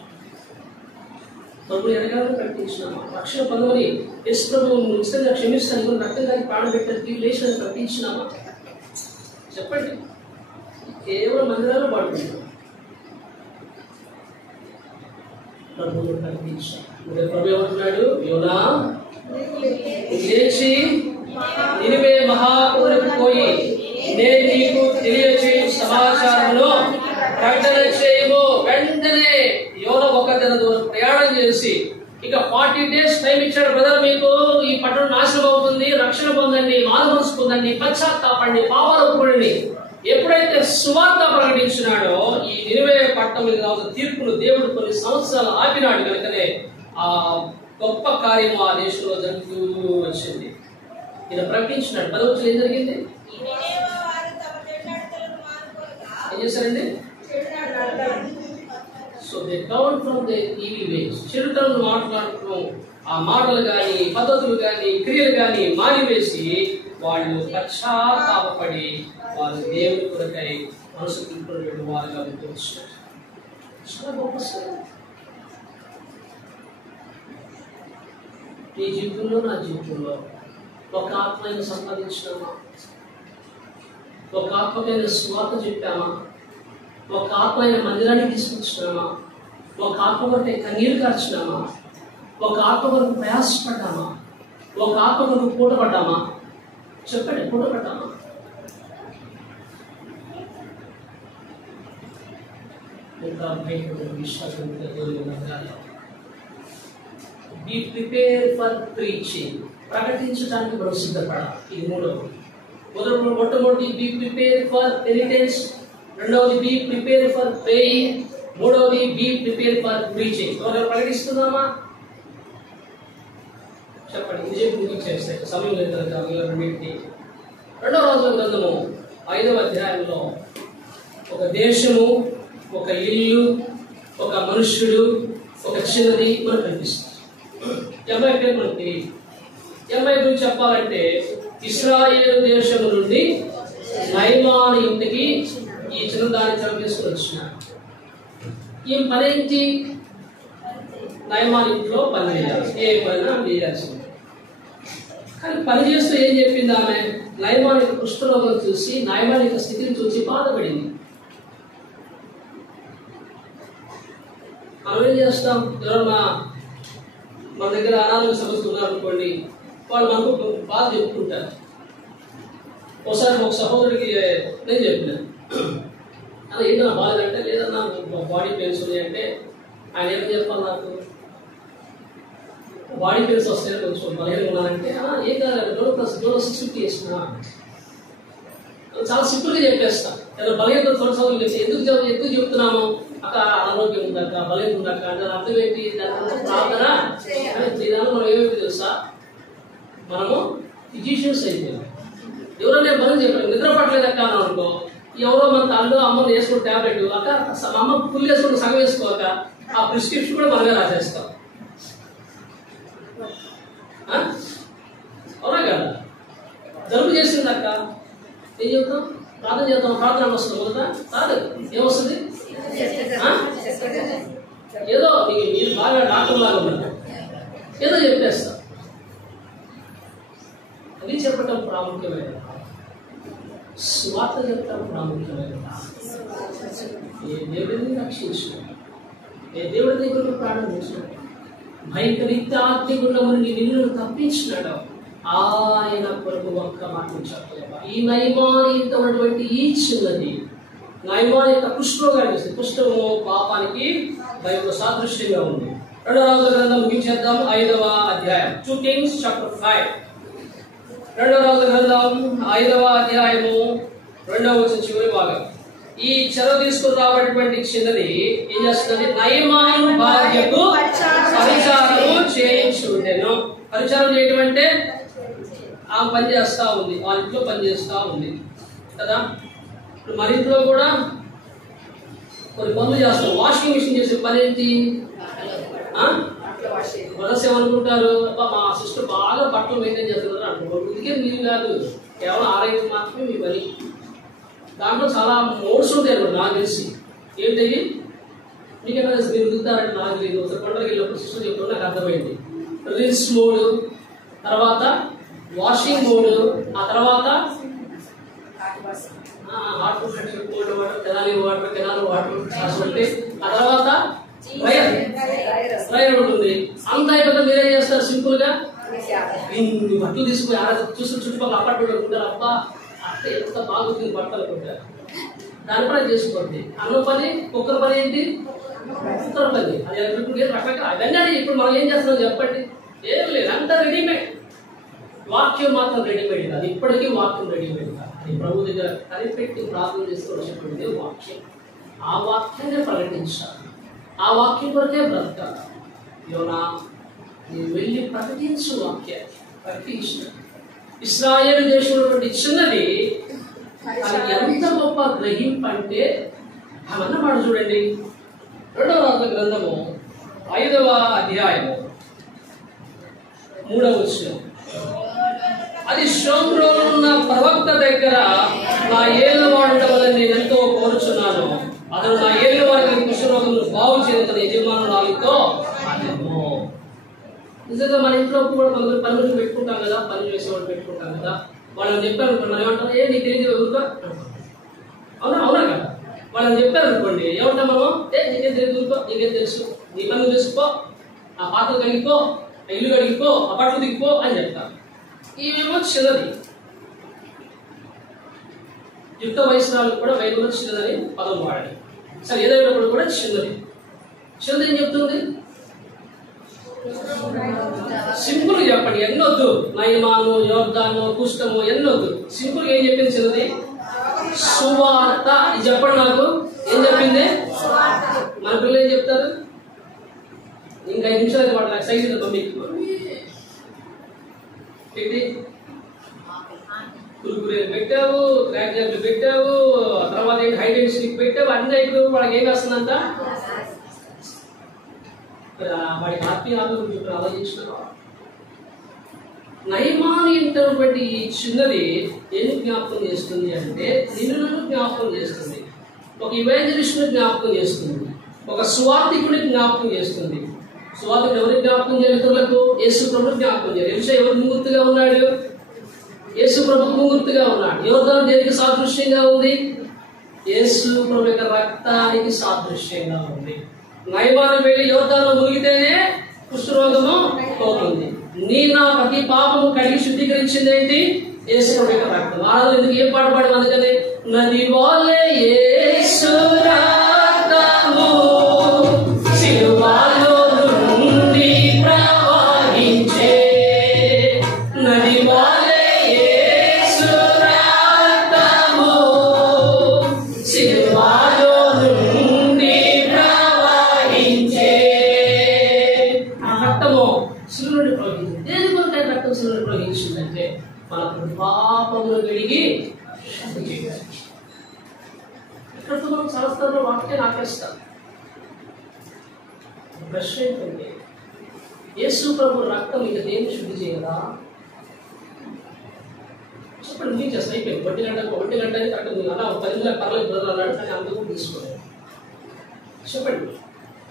ప్రభువు ఎనగాలని ప్రకటించినామా? రక్షణ పొందమని యేసు ప్రభువు ఉచితంగా క్షమిస్తాను, రక్తం దానికి ప్రాణం పెట్టారు, తీరు లేచినని ప్రకటించినామా? చెప్పండి. కేవలం మందిరాల్లో పాడుకుంటున్నాం. ప్రభువు ప్రకటించాడు. ప్రభు ఏమంటున్నాడు? యోనా లేచి నినివే మహాపురానికి పోయి నేను నీకు తెలియచేయు సమాచారంలో ప్రకటన చేయము. వెంటనే యోనా ఒక దిన దూరం ప్రయాణం చేసి ఇక 40 days టైం ఇచ్చాడు. బ్రదర్, మీకు ఈ పట్టణం నాశనం అవుతుంది, రక్షణ పొందండి, మారుమనసు పొందండి, పశ్చాత్తాపండి, పాపాలు ఒప్పుకోండి. ఎప్పుడైతే సువార్త ప్రకటించినాడో ఈ నినివే పట్టణం మీద తీర్పును దేవుడు కొన్ని సంవత్సరాలు ఆపినాడు. కనుకనే ఆ గొప్ప కార్యము ఆ దేశంలో జరుగుతూ వచ్చింది. ఈయన ప్రకటించినాడు. 10వ వచనం ఏం జరిగింది? ఏం చేశారండి? So they turn from the evil ways. చెడుతలను మాట్లాడుతూ ఆ మాటలు కానీ, పద్ధతులు కానీ, క్రియలు కానీ మానివేసి వాళ్ళు పశ్చాత్తాపపడి వారు దేవుని కొరకై మనసు తింటున్న వారుగా వచ్చారు. చాలా గొప్ప సంగతి. నీ జీవితంలో, నా జీవితంలో ఒక ఆత్మను సంపాదించినామా? ఒక ఆత్మకైన స్వాత చెప్పామా? ఒక ఆత్మైన మందిరానికి తీసుకొచ్చినామా? ఒక ఆత్మ కొరకు కన్నీరు కార్చినామా? ఒక ఆత్మ కొరకు ప్రయాసపడ్డామా? ఒక ఆత్మ కొరకు పూటపడ్డామా? చెప్పండి, పూటపడ్డామా? ఇంకా భయపడే విశ్వాసం బీ ప్రిపేర్ ఫర్ ప్రీచింగ్. ప్రకటించడానికి మనం సిద్ధపడాలి. ఇది మూడవది. మొట్టమొదటి బీ ప్రిపేర్ ఫర్ పెనిటెన్స్, రెండవది బీ ప్రిపేర్ ఫర్ ప్రేయింగ్, మూడవది బీ ప్రిపేర్ ఫర్ ప్రీచింగ్. ప్రకటిస్తున్నామా? చెప్పండి. ఇది చెప్పి ముగించేస్తాయి, సమయం లేదు కనుక రెండింటిని. 2వ రాజుల గ్రంథము 5వ అధ్యాయంలో ఒక దేశము, ఒక ఇల్లు, ఒక మనుష్యుడు, ఒక చిన్నది మనకు కనిపిస్తుంది. అమ్మాయి పేరు మనకు తెలియదు. అమ్మాయి గురించి చెప్పాలంటే ఇశ్రాయేలు దేశము నుండి నయమాను ఇంటికి ఈ చిన్నదాన్ని చదువు తీసుకుని వచ్చినాడు. ఈ పనేంటి? నయమాను ఇంట్లో పని చేయాలి, ఏ పైన చేయాల్సింది. కానీ పని చేస్తూ ఏం చెప్పింది ఆమె? నయమాను యొక్క కుష్ఠరోగం చూసి, నయమాను యొక్క స్థితిని చూసి బాధపడింది. మనం ఏం చేస్తాం? ఎవరన్నా మన దగ్గర అనారోగ్య సమస్యలు ఉన్నారనుకోండి, వాళ్ళు మనకు బాధ చెప్పుకుంటారు. ఒకసారి ఒక సహోదరుడికి నేను చెప్పినాను, అలా ఏంటన్నా బాధ అంటే, లేదన్నా బాడీ పెయిన్స్ ఉన్నాయంటే ఆయన ఏం చెప్పాలి? నాకు బాడీ పెయిన్స్ వస్తాయని కొంచెం బలహీనంగా ఉన్నానంటే, ఏం కాదు, డోలో 650 వేసుకున్నా. చాలా సింపుల్గా చెప్పేస్తా. బలహీనత తొలసలు ఎందుకు చెప్తున్నాము? అక్క అనారోగ్యం ఉందాక, బలహీన ఉందాక అంటే అర్థం ఏంటి? ప్రార్థన చేయాలి. మనం ఏమైతే తెలుసా, మనము ఫిజిషియన్స్ అయిపోయాం. ఎవరైనా బలం చెప్పారు, నిద్ర పట్టలేదు అక్క అని అనుకో, ఎవరో మన తల్లు అమ్మని వేసుకున్న ట్యాబ్లెట్ అక్క అమ్మ ఫుల్ వేసుకుని సగం వేసుకోక ఆ ప్రిస్క్రిప్షన్ కూడా మనమే రాసేస్తాం. అవునా కదా? జలుబు చేసింది అక్క, ఏం చెప్తాం? ప్రార్థన చేద్దాం. ప్రార్థన వస్తుంది మొదట కాదు, ఏమొస్తుంది? ఏదో మీరు బాగా డాక్టర్ లాగా ఉన్నారు, ఏదో చెప్పేస్తా. అది చెప్పటం ప్రాముఖ్యమైన, స్వార్థ చెప్పటం ప్రాముఖ్యమైన. ఏ దేవుడిని రక్షించు, ఏ దేవుడి దగ్గర ప్రారంభించు, భయంకరిత్యాగ్నిగుండమును నిన్ను తప్పించినాడు. ఆయన కొరకు ఒక్క మాట చెప్పలేవా? ఈ నయమానితో ఉన్నటువంటి ఈ చిన్నది నయమాని యొక్క కుష్ఠరోగాన్ని చేస్తుంది. కుష్ఠము పాపానికి బైబిల్ సాదృశ్యంగా ఉంది. 2వ రాజుల గ్రంథం ముగించేద్దాం. 5వ అధ్యాయం, 2 Kings chapter 5. 2వ రాజుల గ్రంథం 5వ అధ్యాయము 2వ వచనం చివరి భాగం. ఈ చెరవ తీసుకుని రాబడినటువంటి చిన్నది ఏం చేస్తుంది? నయమాను భార్యకు పరిచారము చేయించుండెను. పరిచారం చేయడం అంటే ఆమె పని చేస్తా ఉంది, వాళ్ళ ఇంట్లో పని చేస్తా ఉంది కదా. ఇప్పుడు మన ఇంట్లో కూడా కొన్ని పనులు చేస్తాం. వాషింగ్ మిషన్ చేసే పని ఏంటి? బ్రదర్స్ ఏమనుకుంటారు? మా సిస్టర్ బాగా బట్టలు మెయింటైన్ చేస్తున్నారు అనుకుంటారు. ఇందుకే మీరు కాదు, కేవలం ఆరోగ్యం మాత్రమే మీ పని. దాంట్లో చాలా మోడ్స్ ఉంటాయి అన్నమాట. నాకు తెలిసి ఏంటి మీకేనా తెలుసు? మీరు ఉదుకుతారంటే నాకు తెలియదు. ఒకసారి పండుగకి వెళ్ళినప్పుడు సిస్టర్ చెప్తున్నా నాకు అర్థమైంది. రిన్స్ మోడ్, తర్వాత వాషింగ్ మోడ్, ఆ తర్వాత hot water, cold water, canal water అంటే, ఆ తర్వాత డ్రైయర్ ఉంటుంది. అంత అయిపోతే మీరేం చేస్తారు? సింపుల్ గా ఇన్ని బట్టలు తీసుకుని చూసి చుట్టుపక్కల అపార్ట్మెంట్ ఉంటారు. అబ్బా అక్క ఎంత బాగుంటుంది బట్టలు కూడా దాని పని చేసుకోండి. అన్నం పని కుక్కర్ పని ఏంటి? కుక్కర్ పని. అది రకరకాల అవన్నీ ఇప్పుడు మనం ఏం చేస్తున్నాం చెప్పండి? ఏం లేదు, అంతా రెడీమేడ్. వాక్యం మాత్రం రెడీమేడ్ కాదు, ఇప్పటికీ వాక్యం రెడీమేడ్ కాదు. అది ప్రభు దగ్గర కనిపెట్టి ప్రార్థన చేసుకోవాల్సినటువంటి వాక్యం. ఆ వాక్యాన్ని ప్రకటించాలి, ఆ వాక్యం కొరకే బ్రతకాలి. యోనా, నేను వెళ్ళి ప్రకటించు వాక్యాన్ని ప్రకటించిన. ఇశ్రాయేలు దేశంలో చిన్నది అది ఎంత గొప్ప గ్రహింపు అంటే అవన్నమాట. చూడండి 2వ రాజుల గ్రంథము 5వ అధ్యాయము 3వ వచనం. అది షోమ్రోను ఉన్న ప్రవక్త దగ్గర నా ఏలువాడు వల్ల నేను ఎంతో కోరుచున్నాను, అతను నా ఏలువాడికి కుష్ఠరోగమును బాగు చేయని యజమానురాలితో అనెను. నిజంగా మన ఇంట్లో కూడా కొందరు పనులు పెట్టుకుంటాం కదా, పనులు చేసేవాళ్ళు పెట్టుకుంటాం కదా. వాళ్ళని చెప్పారు మనం ఏమంటారు? నీకు తెలియదు ఊరుకో. అవునా అవునా కదా? వాళ్ళని చెప్పారు అనుకోండి, ఏమంటాం మనం? నీకేం తెలియదు ఊరుకో, నీకేం తెలుసు, నీ పనులు చేసుకో, ఆ పాత్రలు కడిగిపో, ఆ ఇల్లు కడిగిపో, ఆ బట్టలు దిగిపో అని చెప్తారు. ఈమెమో చిన్నది. యుక్త వయసురాలకు కూడా బైబిల్లో చిన్నదని పదం వాడాలి. సరే, ఏదైనప్పుడు కూడా చిన్నది. చిన్నది ఏం చెప్తుంది? సింపుల్ చెప్పండి, ఎన్నొద్దు. నయమాను, యోర్దాను, కుష్టము ఎన్నొద్దు. సింపుల్ ఏం చెప్పింది చిన్నది? సువార్త. ఇది చెప్పండి నాకు, ఏం చెప్పింది? మన పిల్లలు ఏం చెప్తారు? ఇంకా 5 నిమిషాలు వాడు నాకు సైజు పెట్టి కురుకురేలు పెట్టావు, క్రాకర్లు పెట్టావు, తర్వాత ఏంటి హైడ్ అండ్ స్టిక్ పెట్టావు, అన్ని అయిపోయి వాళ్ళకి ఏం వస్తుందంట? వాడికి ఆత్మీయ ఆరోగ్యం ఆలోచించిన నయమాని ఇంటటువంటి ఈ చిన్నది ఏం జ్ఞాపకం చేస్తుంది అంటే నిన్ను జ్ఞాపకం చేస్తుంది, ఒక ఇవాంజలిస్ట్ జ్ఞాపకం చేస్తుంది, ఒక సువార్థికుడి జ్ఞాపకం చేస్తుంది. సువార్థికుడు ఎవరికి జ్ఞాపకం చేయాలి? ఇతరులకు. యేసు ప్రభు జ్ఞాపకం చేయాలి. ఎలీషా ఎవరికి ముంగుర్తుగా ఉన్నాడు? యేసు ప్రభుకు ముంగుర్తుగా ఉన్నాడు. యోర్దాను దేనికి సాదృశ్యంగా ఉంది? యేసు ప్రభు యొక్క రక్తానికి సాదృశ్యంగా ఉంది. నయమాను వెళ్ళి యోర్దాను మునిగితేనే కుష్ఠరోగము పోతుంది. నీ నా ప్రతి పాపము కడిగి శుద్ధీకరించింది ఏంటి? యేసు ప్రభు యొక్క రక్తం. ఆ రోజు ఎందుకు ఏం పాట పాడము? అందుకని నది వాలే యేసు రక్తము సిలువలో నుండి ప్రవహించే, నది వాలే యేసు రక్తము సిలువలో నుండి ప్రవహించే. ఆ రక్తము సిలువలో ప్రవహించింది. దేని కొరకు రక్తం సిలువలో ప్రవహించిందంటే మన పాపములు కడిగి శుద్ధి చేయాలి. ఇక్కడతో మనం సంస్థలో వాక్యాన్ని ఆకరిస్తాం. ప్రశ్న ఏంటంటే యేసు ప్రభు రక్తం ఇక దేన్ని శుద్ధి చేయదా? చెప్పండి, మీకు చేస్తా అయిపోయింది. 1 గంట కరెక్ట్ అలా 10 గంటల పర్లేదు బ్రదర్ అన్నాడు, కానీ అందుకు తీసుకోలేదు. చెప్పండి,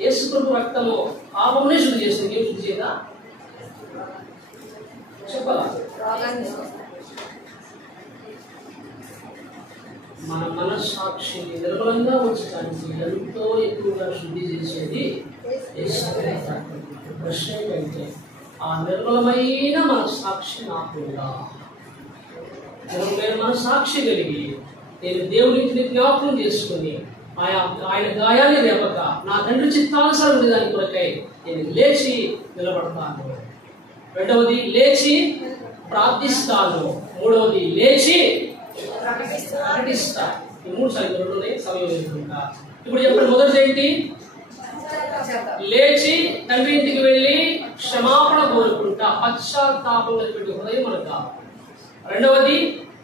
యేసు ప్రభు రక్తము పాపమునే శుద్ధి చేస్తుంది, ఏం శుద్ధి చేయదా? చెప్పాలా? మన మనస్సాక్షిని నిర్మలంగా ఉంచడానికి ఎంతో ఎక్కువగా శుద్ధి చేసేది ప్రశ్న ఏంటంటే ఆ నిర్మలమైన మనస్సాక్షి నాకుందా? నిర్మలమైన మనస్సాక్షి కలిగి నేను దేవునికి జ్ఞాపకం చేసుకుని ఆయన గాయాన్ని రేపక నా తండ్రి చిత్తానుసారం ఉండేదాని కొరకై నేను లేచి నిలబడతాను. 2వది లేచి ప్రార్థిస్తాను. 3వది లేచి ప్రకటిస్తా. ఈ 3 సార్లు ఉన్నాయి, సమయం లేకుండా. ఇప్పుడు చెప్పండి, మొదటిది ఏంటి? లేచి తండ్రి ఇంటికి వెళ్ళి క్షమాపణ కోరుకుంటా, పశ్చాత్తాపం కలిగిన హృదయం మనకు కావాలి. 2వది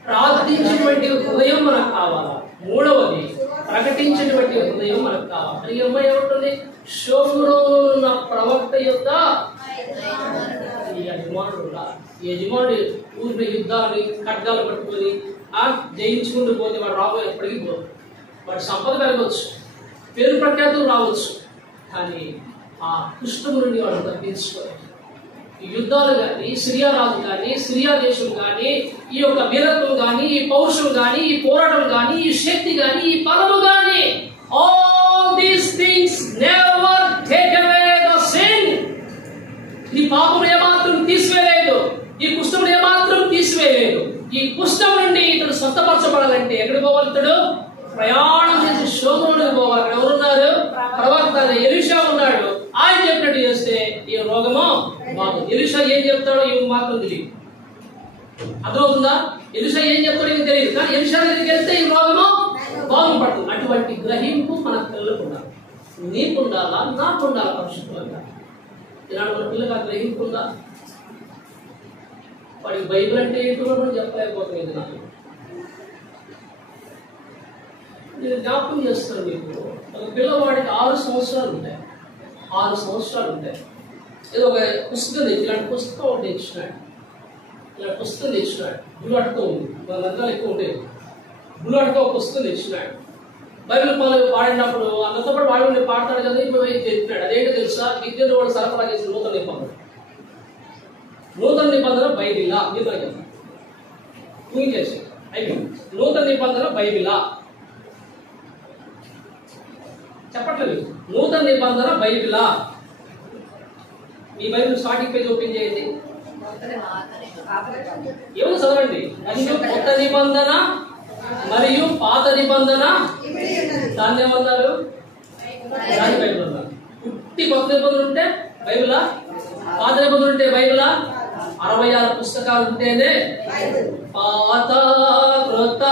ప్రార్థించేటువంటి హృదయం మనకు కావాలా. 3వది ప్రకటించేటువంటి హృదయం మనకు కావాలి. ఈ అమ్మాయి ఏమంటుంది? షోమ్రోనులో ఉన్న ప్రవక్త యొక్క యజమానుడు ఉండాలి. యజమానుడు ఊరిని యుద్ధాన్ని ఖడ్గాలు పట్టుకొని జయించుకుంటూ పోతే వాడు రాబోయే ఎప్పటికీ పోదు. వాడు సంపద పెరగవచ్చు, పేరు ప్రఖ్యాతులు రావచ్చు, కానీ ఆ కుష్ఠము నుండి వాడు తప్పించుకోవాలి. ఈ యుద్ధాలు కానీ, సిరియా రాజు కానీ, సిరియా దేశం కానీ, ఈ యొక్క వీరత్వం కానీ, ఈ పౌరుషం కానీ, ఈ పోరాటం కానీ, ఈ శక్తి కానీ, ఈ బలము కానీ, all these things never take away the sin. ఈ పాపం ఏమాత్రం తీసివేయలేదు, ఈ కుష్ఠమును ఏమాత్రం తీసివేయలేదు. ఈ కుష్ఠం నుండి ఇతడు స్వస్థపరచబడాలంటే ఎక్కడికి పోవాలి? ఇతడు ప్రయాణం చేసి శోధనకు పోవాలి. అక్కడ ఎవరున్నారు? ప్రవక్త ఎలీషా ఉన్నాడు. ఆయన చెప్పినట్టు చేస్తే ఈ రోగము బాగు. ఎలీషా ఏం చెప్తాడో ఇవి మాత్రం తెలియదు. అర్థమవుతుందా? ఎలీషా ఏం చెప్తాడో ఇవి తెలియదు, కానీ ఎలీషా దగ్గరికి వెళ్తే ఈ రోగము బాగుపడుతుంది. అటువంటి గ్రహింపు మన పిల్లలకు ఉండాలి. నీకుండాలా, నాకుండాలా పరిశుభ్రంగా. ఇలాంటి మన పిల్లలకు ఆ గ్రహింపు ఉందా? వాడికి బైబిల్ అంటే ఏంటో కూడా చెప్పలేకపోతుంది. నాకు నేను జ్ఞాపకం చేస్తాను మీకు, ఒక పిల్లవాడికి 6 సంవత్సరాలు ఉంటాయి. 6 సంవత్సరాలు ఉంటాయి. ఏదో ఒక పుస్తకం తెచ్చి, ఇలాంటి పుస్తకం ఒకటి తెచ్చినాడు. ఇలాంటి పుస్తకం తెచ్చినాడు. బ్లూ అటుకో ఉంది, మన రంగాలు ఎక్కువ ఉండేది. బ్లూ అటుకో ఒక పుస్తకం తెచ్చినాడు. బైబిల్ పాడినప్పుడు అందరితో పాటు వాడు పాడతాడు కదా, ఇప్పుడు చెప్పినాడు. అదేంటో తెలుసా? గిద్దెలు వాడు సరఫరా చేసిన నూతన నిబంధన. నూతన నిబంధన బైబిలా? ఊహించేసి అయిపోయింది. నూతన నిబంధన బైబిలా? చెప్పట్లేదు. నూతన నిబంధన బైబిలా? మీ బైబిల్ స్టార్టింగ్ పేజ్ ఓపెన్ చేయండి. ఏమో చదవండి. కొత్త నిబంధన మరియు పాత నిబంధన, దాన్ని ఏమన్నారు? దాని బైబిల్ అన్నారు. పుట్టి కొత్త నిబంధన ఉంటే బైబిలా, పాత నిబంధన ఉంటే బైబిలా? 66 పుస్తకాలు ఉంటేనే పాత కృత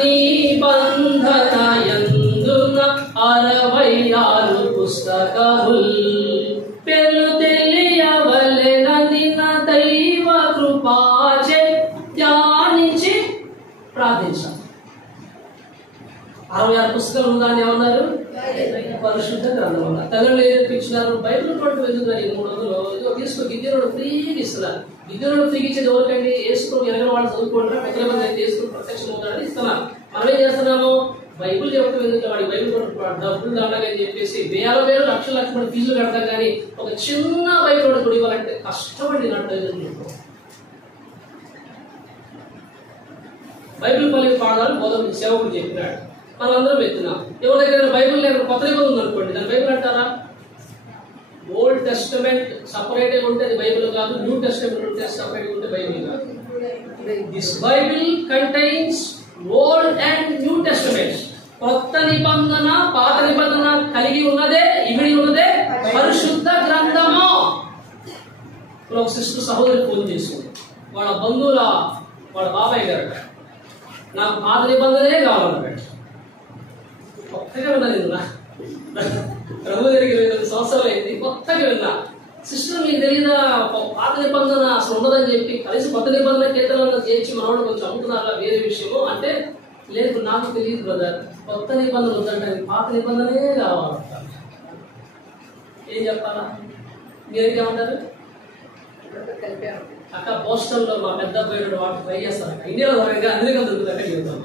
నిబంధన యందున 66 పుస్తకముల్ పేర్లు తెలియవలెనని నా దైవ కృపాచే ధ్యానించి ప్రార్థించాలి. 66 పుస్తకాలు ఉందని ఏమన్నారు? పరిశుద్ధ గ్రంథం అన్నారు. తల్లి నేర్పించినారు. బైబిల్ పట్టు ఎందుకు 300 తీసుకో, గిద్దెనుడు ఫ్రీగా ఇస్తున్నారు. గిద్దెనుడు ఫ్రీగా ఇచ్చేది ఎవరికండి? వేసుకొని ఎనగ వాళ్ళు చదువుకుంటారు, పెద్ద మంది అయితే వేసుకుని ప్రత్యక్షం అవుతారని ఇస్తున్నారు. మనం ఏం చేస్తున్నాము? బైబిల్ చెప్పడం ఎందుకు? వాడి బైబిల్ డబ్బులు దాండని చెప్పేసి వేల వేలు లక్షల మంది ఫీజులు కడతాం, కానీ ఒక చిన్న బైబిల్ కూడా ఇవ్వాలంటే కష్టపడి నట్టు. బైబిల్ పల్లె పాడాలని బోధన సేవకుడు చెప్పినాడు. మనం అందరం ఎత్తున్నాం. ఎవరి దగ్గర బైబిల్ లేదు, కొత్త నిబంధన ఉంది అనుకోండి, దాని బైబిల్ అంటారా? ఓల్డ్ టెస్టమెంట్ సపరేట్ ఉంటే అది బైబిల్ కాదు, న్యూ టెస్టమెంట్ ఉంటే సపరేట్ ఉంటే బైబిల్ కాదు. This Bible contains Old and New Testaments. కొత్త నిబంధన పాత నిబంధన కలిగి ఉన్నదే, ఇమిడి ఉన్నదే పరిశుద్ధ గ్రంథము. ఒక సిస్టర్ సహోదరి ఫోన్ చేసింది. వాళ్ళ బంధువుల వాళ్ళ బాబాయ్ గారు, నాకు పాత నిబంధనే కావాలన్నాడు. కొత్తగా విన్నా నేను, ప్రభు దగ్గరికి 22 సంవత్సరాలు అయింది, కొత్తగా విన్నా. సిస్టర్ మీకు తెలియదా పాత నిబంధన అసలు ఉండదని చెప్పి కలిసి కొత్త నిబంధన కేంద్రాలను చేర్చి మనవాడు కొంచెం అమ్ముతున్నారా వేరే విషయము అంటే, లేదు నాకు తెలియదు బ్రదర్, కొత్త నిబంధన ఉందంటే పాత నిబంధనే కావాలంట. ఏం చెప్పాలా? మీరేమంటారు? అక్క పోస్టల్లో మా పెద్ద అబ్బాయి వాటి ట్రై చేస్తారు. ఇండియాలో ధరంగా అమెరికా దొరుకుతాక చెప్తాం.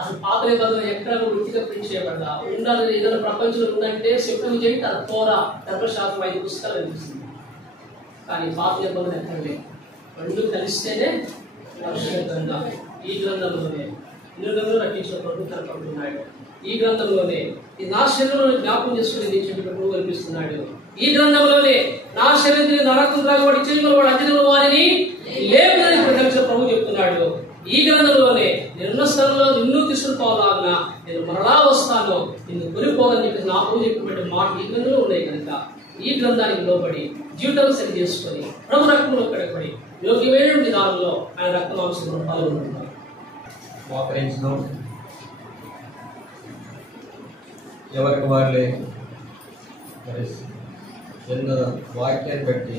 అసలు పాత నిబంధన ఎక్కడ వృత్తిగా ప్రింట్ చేయబడ్డా ఉండాలని ఏదైనా ప్రపంచంలో ఉందంటే చెప్పడం చేయండి. తన పోరా ధర్మశాస్త్రం 5 పుస్తకాలు అనిపిస్తుంది, కానీ పాత నిబంధన ఎక్కడ లేదు. 2 కలిస్తేనే పరిశుద్ధంగా. ఈ గ్రంథంలోనే నిన్ను రక్షించిన ప్రభు కనపడుతున్నాడు. ఈ గ్రంథంలోనే ఈ నా శరీరంలో జ్ఞాపకం చేసుకుని నేను చెప్పిన ప్రభు కనిపిస్తున్నాడు. ఈ గ్రంథంలోనే నా శరీరం నరకం త్రాగబడి చెయ్యగలవాడు అతిథుల వారిని లేదని ప్రకటించిన ప్రభు చెప్తున్నాడు. ఈ గ్రంథంలోనే నిన్న స్థలంలో నిన్ను తీసుకుపోవాలన్నా నేను మరలా వస్తాను, నిన్ను కొనిపోవాలని చెప్పి నా ప్రభు చెప్పినటువంటి మాట ఈ గ్రంథంలో ఉన్నాయి కనుక ఈ గ్రంథానికి లోబడి జీవితాలు సరి చేసుకొని ప్రభు రక్తంలో కడపడి యోగ్యమైన విధానంలో ఆయన రక్తమాంసంలో పాల్గొంటున్నారు. మోకరించడం, ఎవరికి వాళ్ళే మరి చిన్న వాక్యాన్ని బట్టి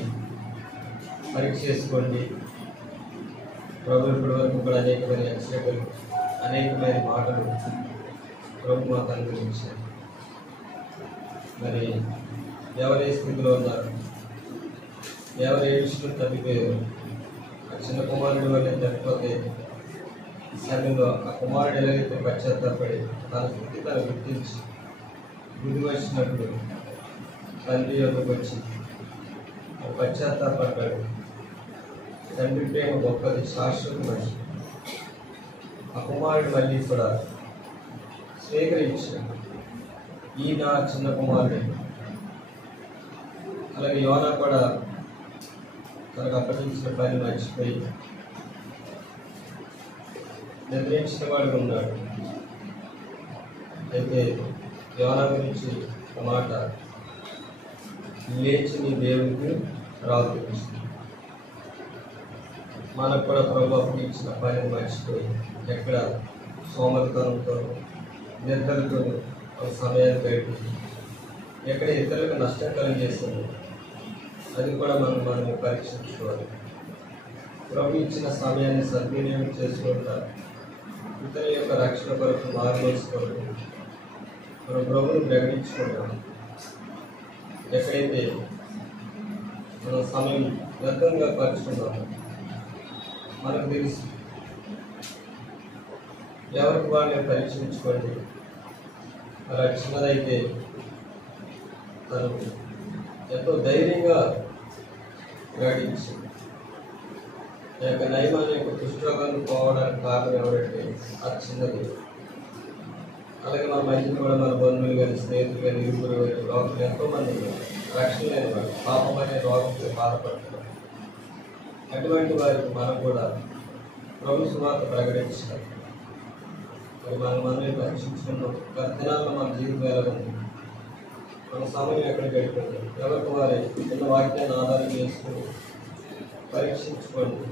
పరీక్ష చేసుకోండి. ప్రభు ఇప్పటి వరకు కూడా అనేకమైన హెచ్చరికలు, అనేకమైన మాటలు ప్రభు మాకు అనుగ్రహించారు. మరి ఎవరు ఏ స్థితిలో ఉన్నారు, ఎవరు ఏ విషయంలో తప్పిపోయారు, ఆ చిన్న కుమారుడి వల్ల తప్పిపోతే ఈ సమయంలో ఆ కుమారుడు ఎలాగైతే పశ్చాత్తాపడి తన స్థితి తను గుర్తించి బుద్ధి వచ్చినప్పుడు తండ్రి యొక్కకు వచ్చి పశ్చాత్తాపడ్డాడు. తండ్రి ప్రేమ గొప్పది, శాశ్వతమైనది. ఆ కుమారుడు మళ్ళీ కూడా స్వీకరించాడు. ఈ నా చిన్న కుమారుడు. అలాగే యోనా కూడా తనకు అప్పగించిన పని మర్చిపోయి నిద్రించిన వాడు ఉన్నాడు. అయితే యోనా గురించి ఒక మాట, లేచి నీ దేవునికి ప్రార్థించింది. మనకు కూడా ప్రభు అప్పుడు ఇచ్చిన పనిని మర్చిపోయి ఎక్కడ సోమరితనంతో నిద్రతో ఒక సమయాన్ని గడిపి ఎక్కడ ఇతరులకు నష్టం కలిగేస్తుంది, అది కూడా మనం పరీక్షించుకోవాలి. ప్రభు ఇచ్చిన సమయాన్ని సద్వినియోగం చేసుకుంటా ఇతరుల యొక్క రక్షణ కొరకు మార్గోసుకోవడం, మనం ప్రభువును ప్రకటించుకుంటాం. ఎక్కడైతే మనం సమయం వ్యర్థంగా పరుచుకుంటామో మనకు తెలుసు. ఎవరికి వాళ్ళని పరీక్షించుకోండి. అలా చిన్నదైతే తను ఎంతో ధైర్యంగా ప్రకటించి ఆ యొక్క నయమాన్ని యొక్క దుష్ప్రభావం పోవడానికి కారణం ఎవరంటే అది చిన్నది. అలాగే మన మధ్యన కూడా మన బంధువులు కానీ, స్నేహితులు కానీ, ఇరువురు కానీ, లోపల ఎంతోమంది రక్షణ లేని వారు పాపం అనే రోగంతో బాధపడుతున్నారు. అటువంటి వారికి మనం కూడా ప్రభు సువార్త ప్రకటించాలి. మరి మనమే పరీక్షించుకున్నాం. గత దినాల్లో మన జీవితం ఎలా ఉంది, మన సమయం ఎక్కడ గడిపోయింది, ఎవరికి వారి చిన్న వాక్యాన్ని ఆధారం చేసుకుని పరీక్షించుకోండి.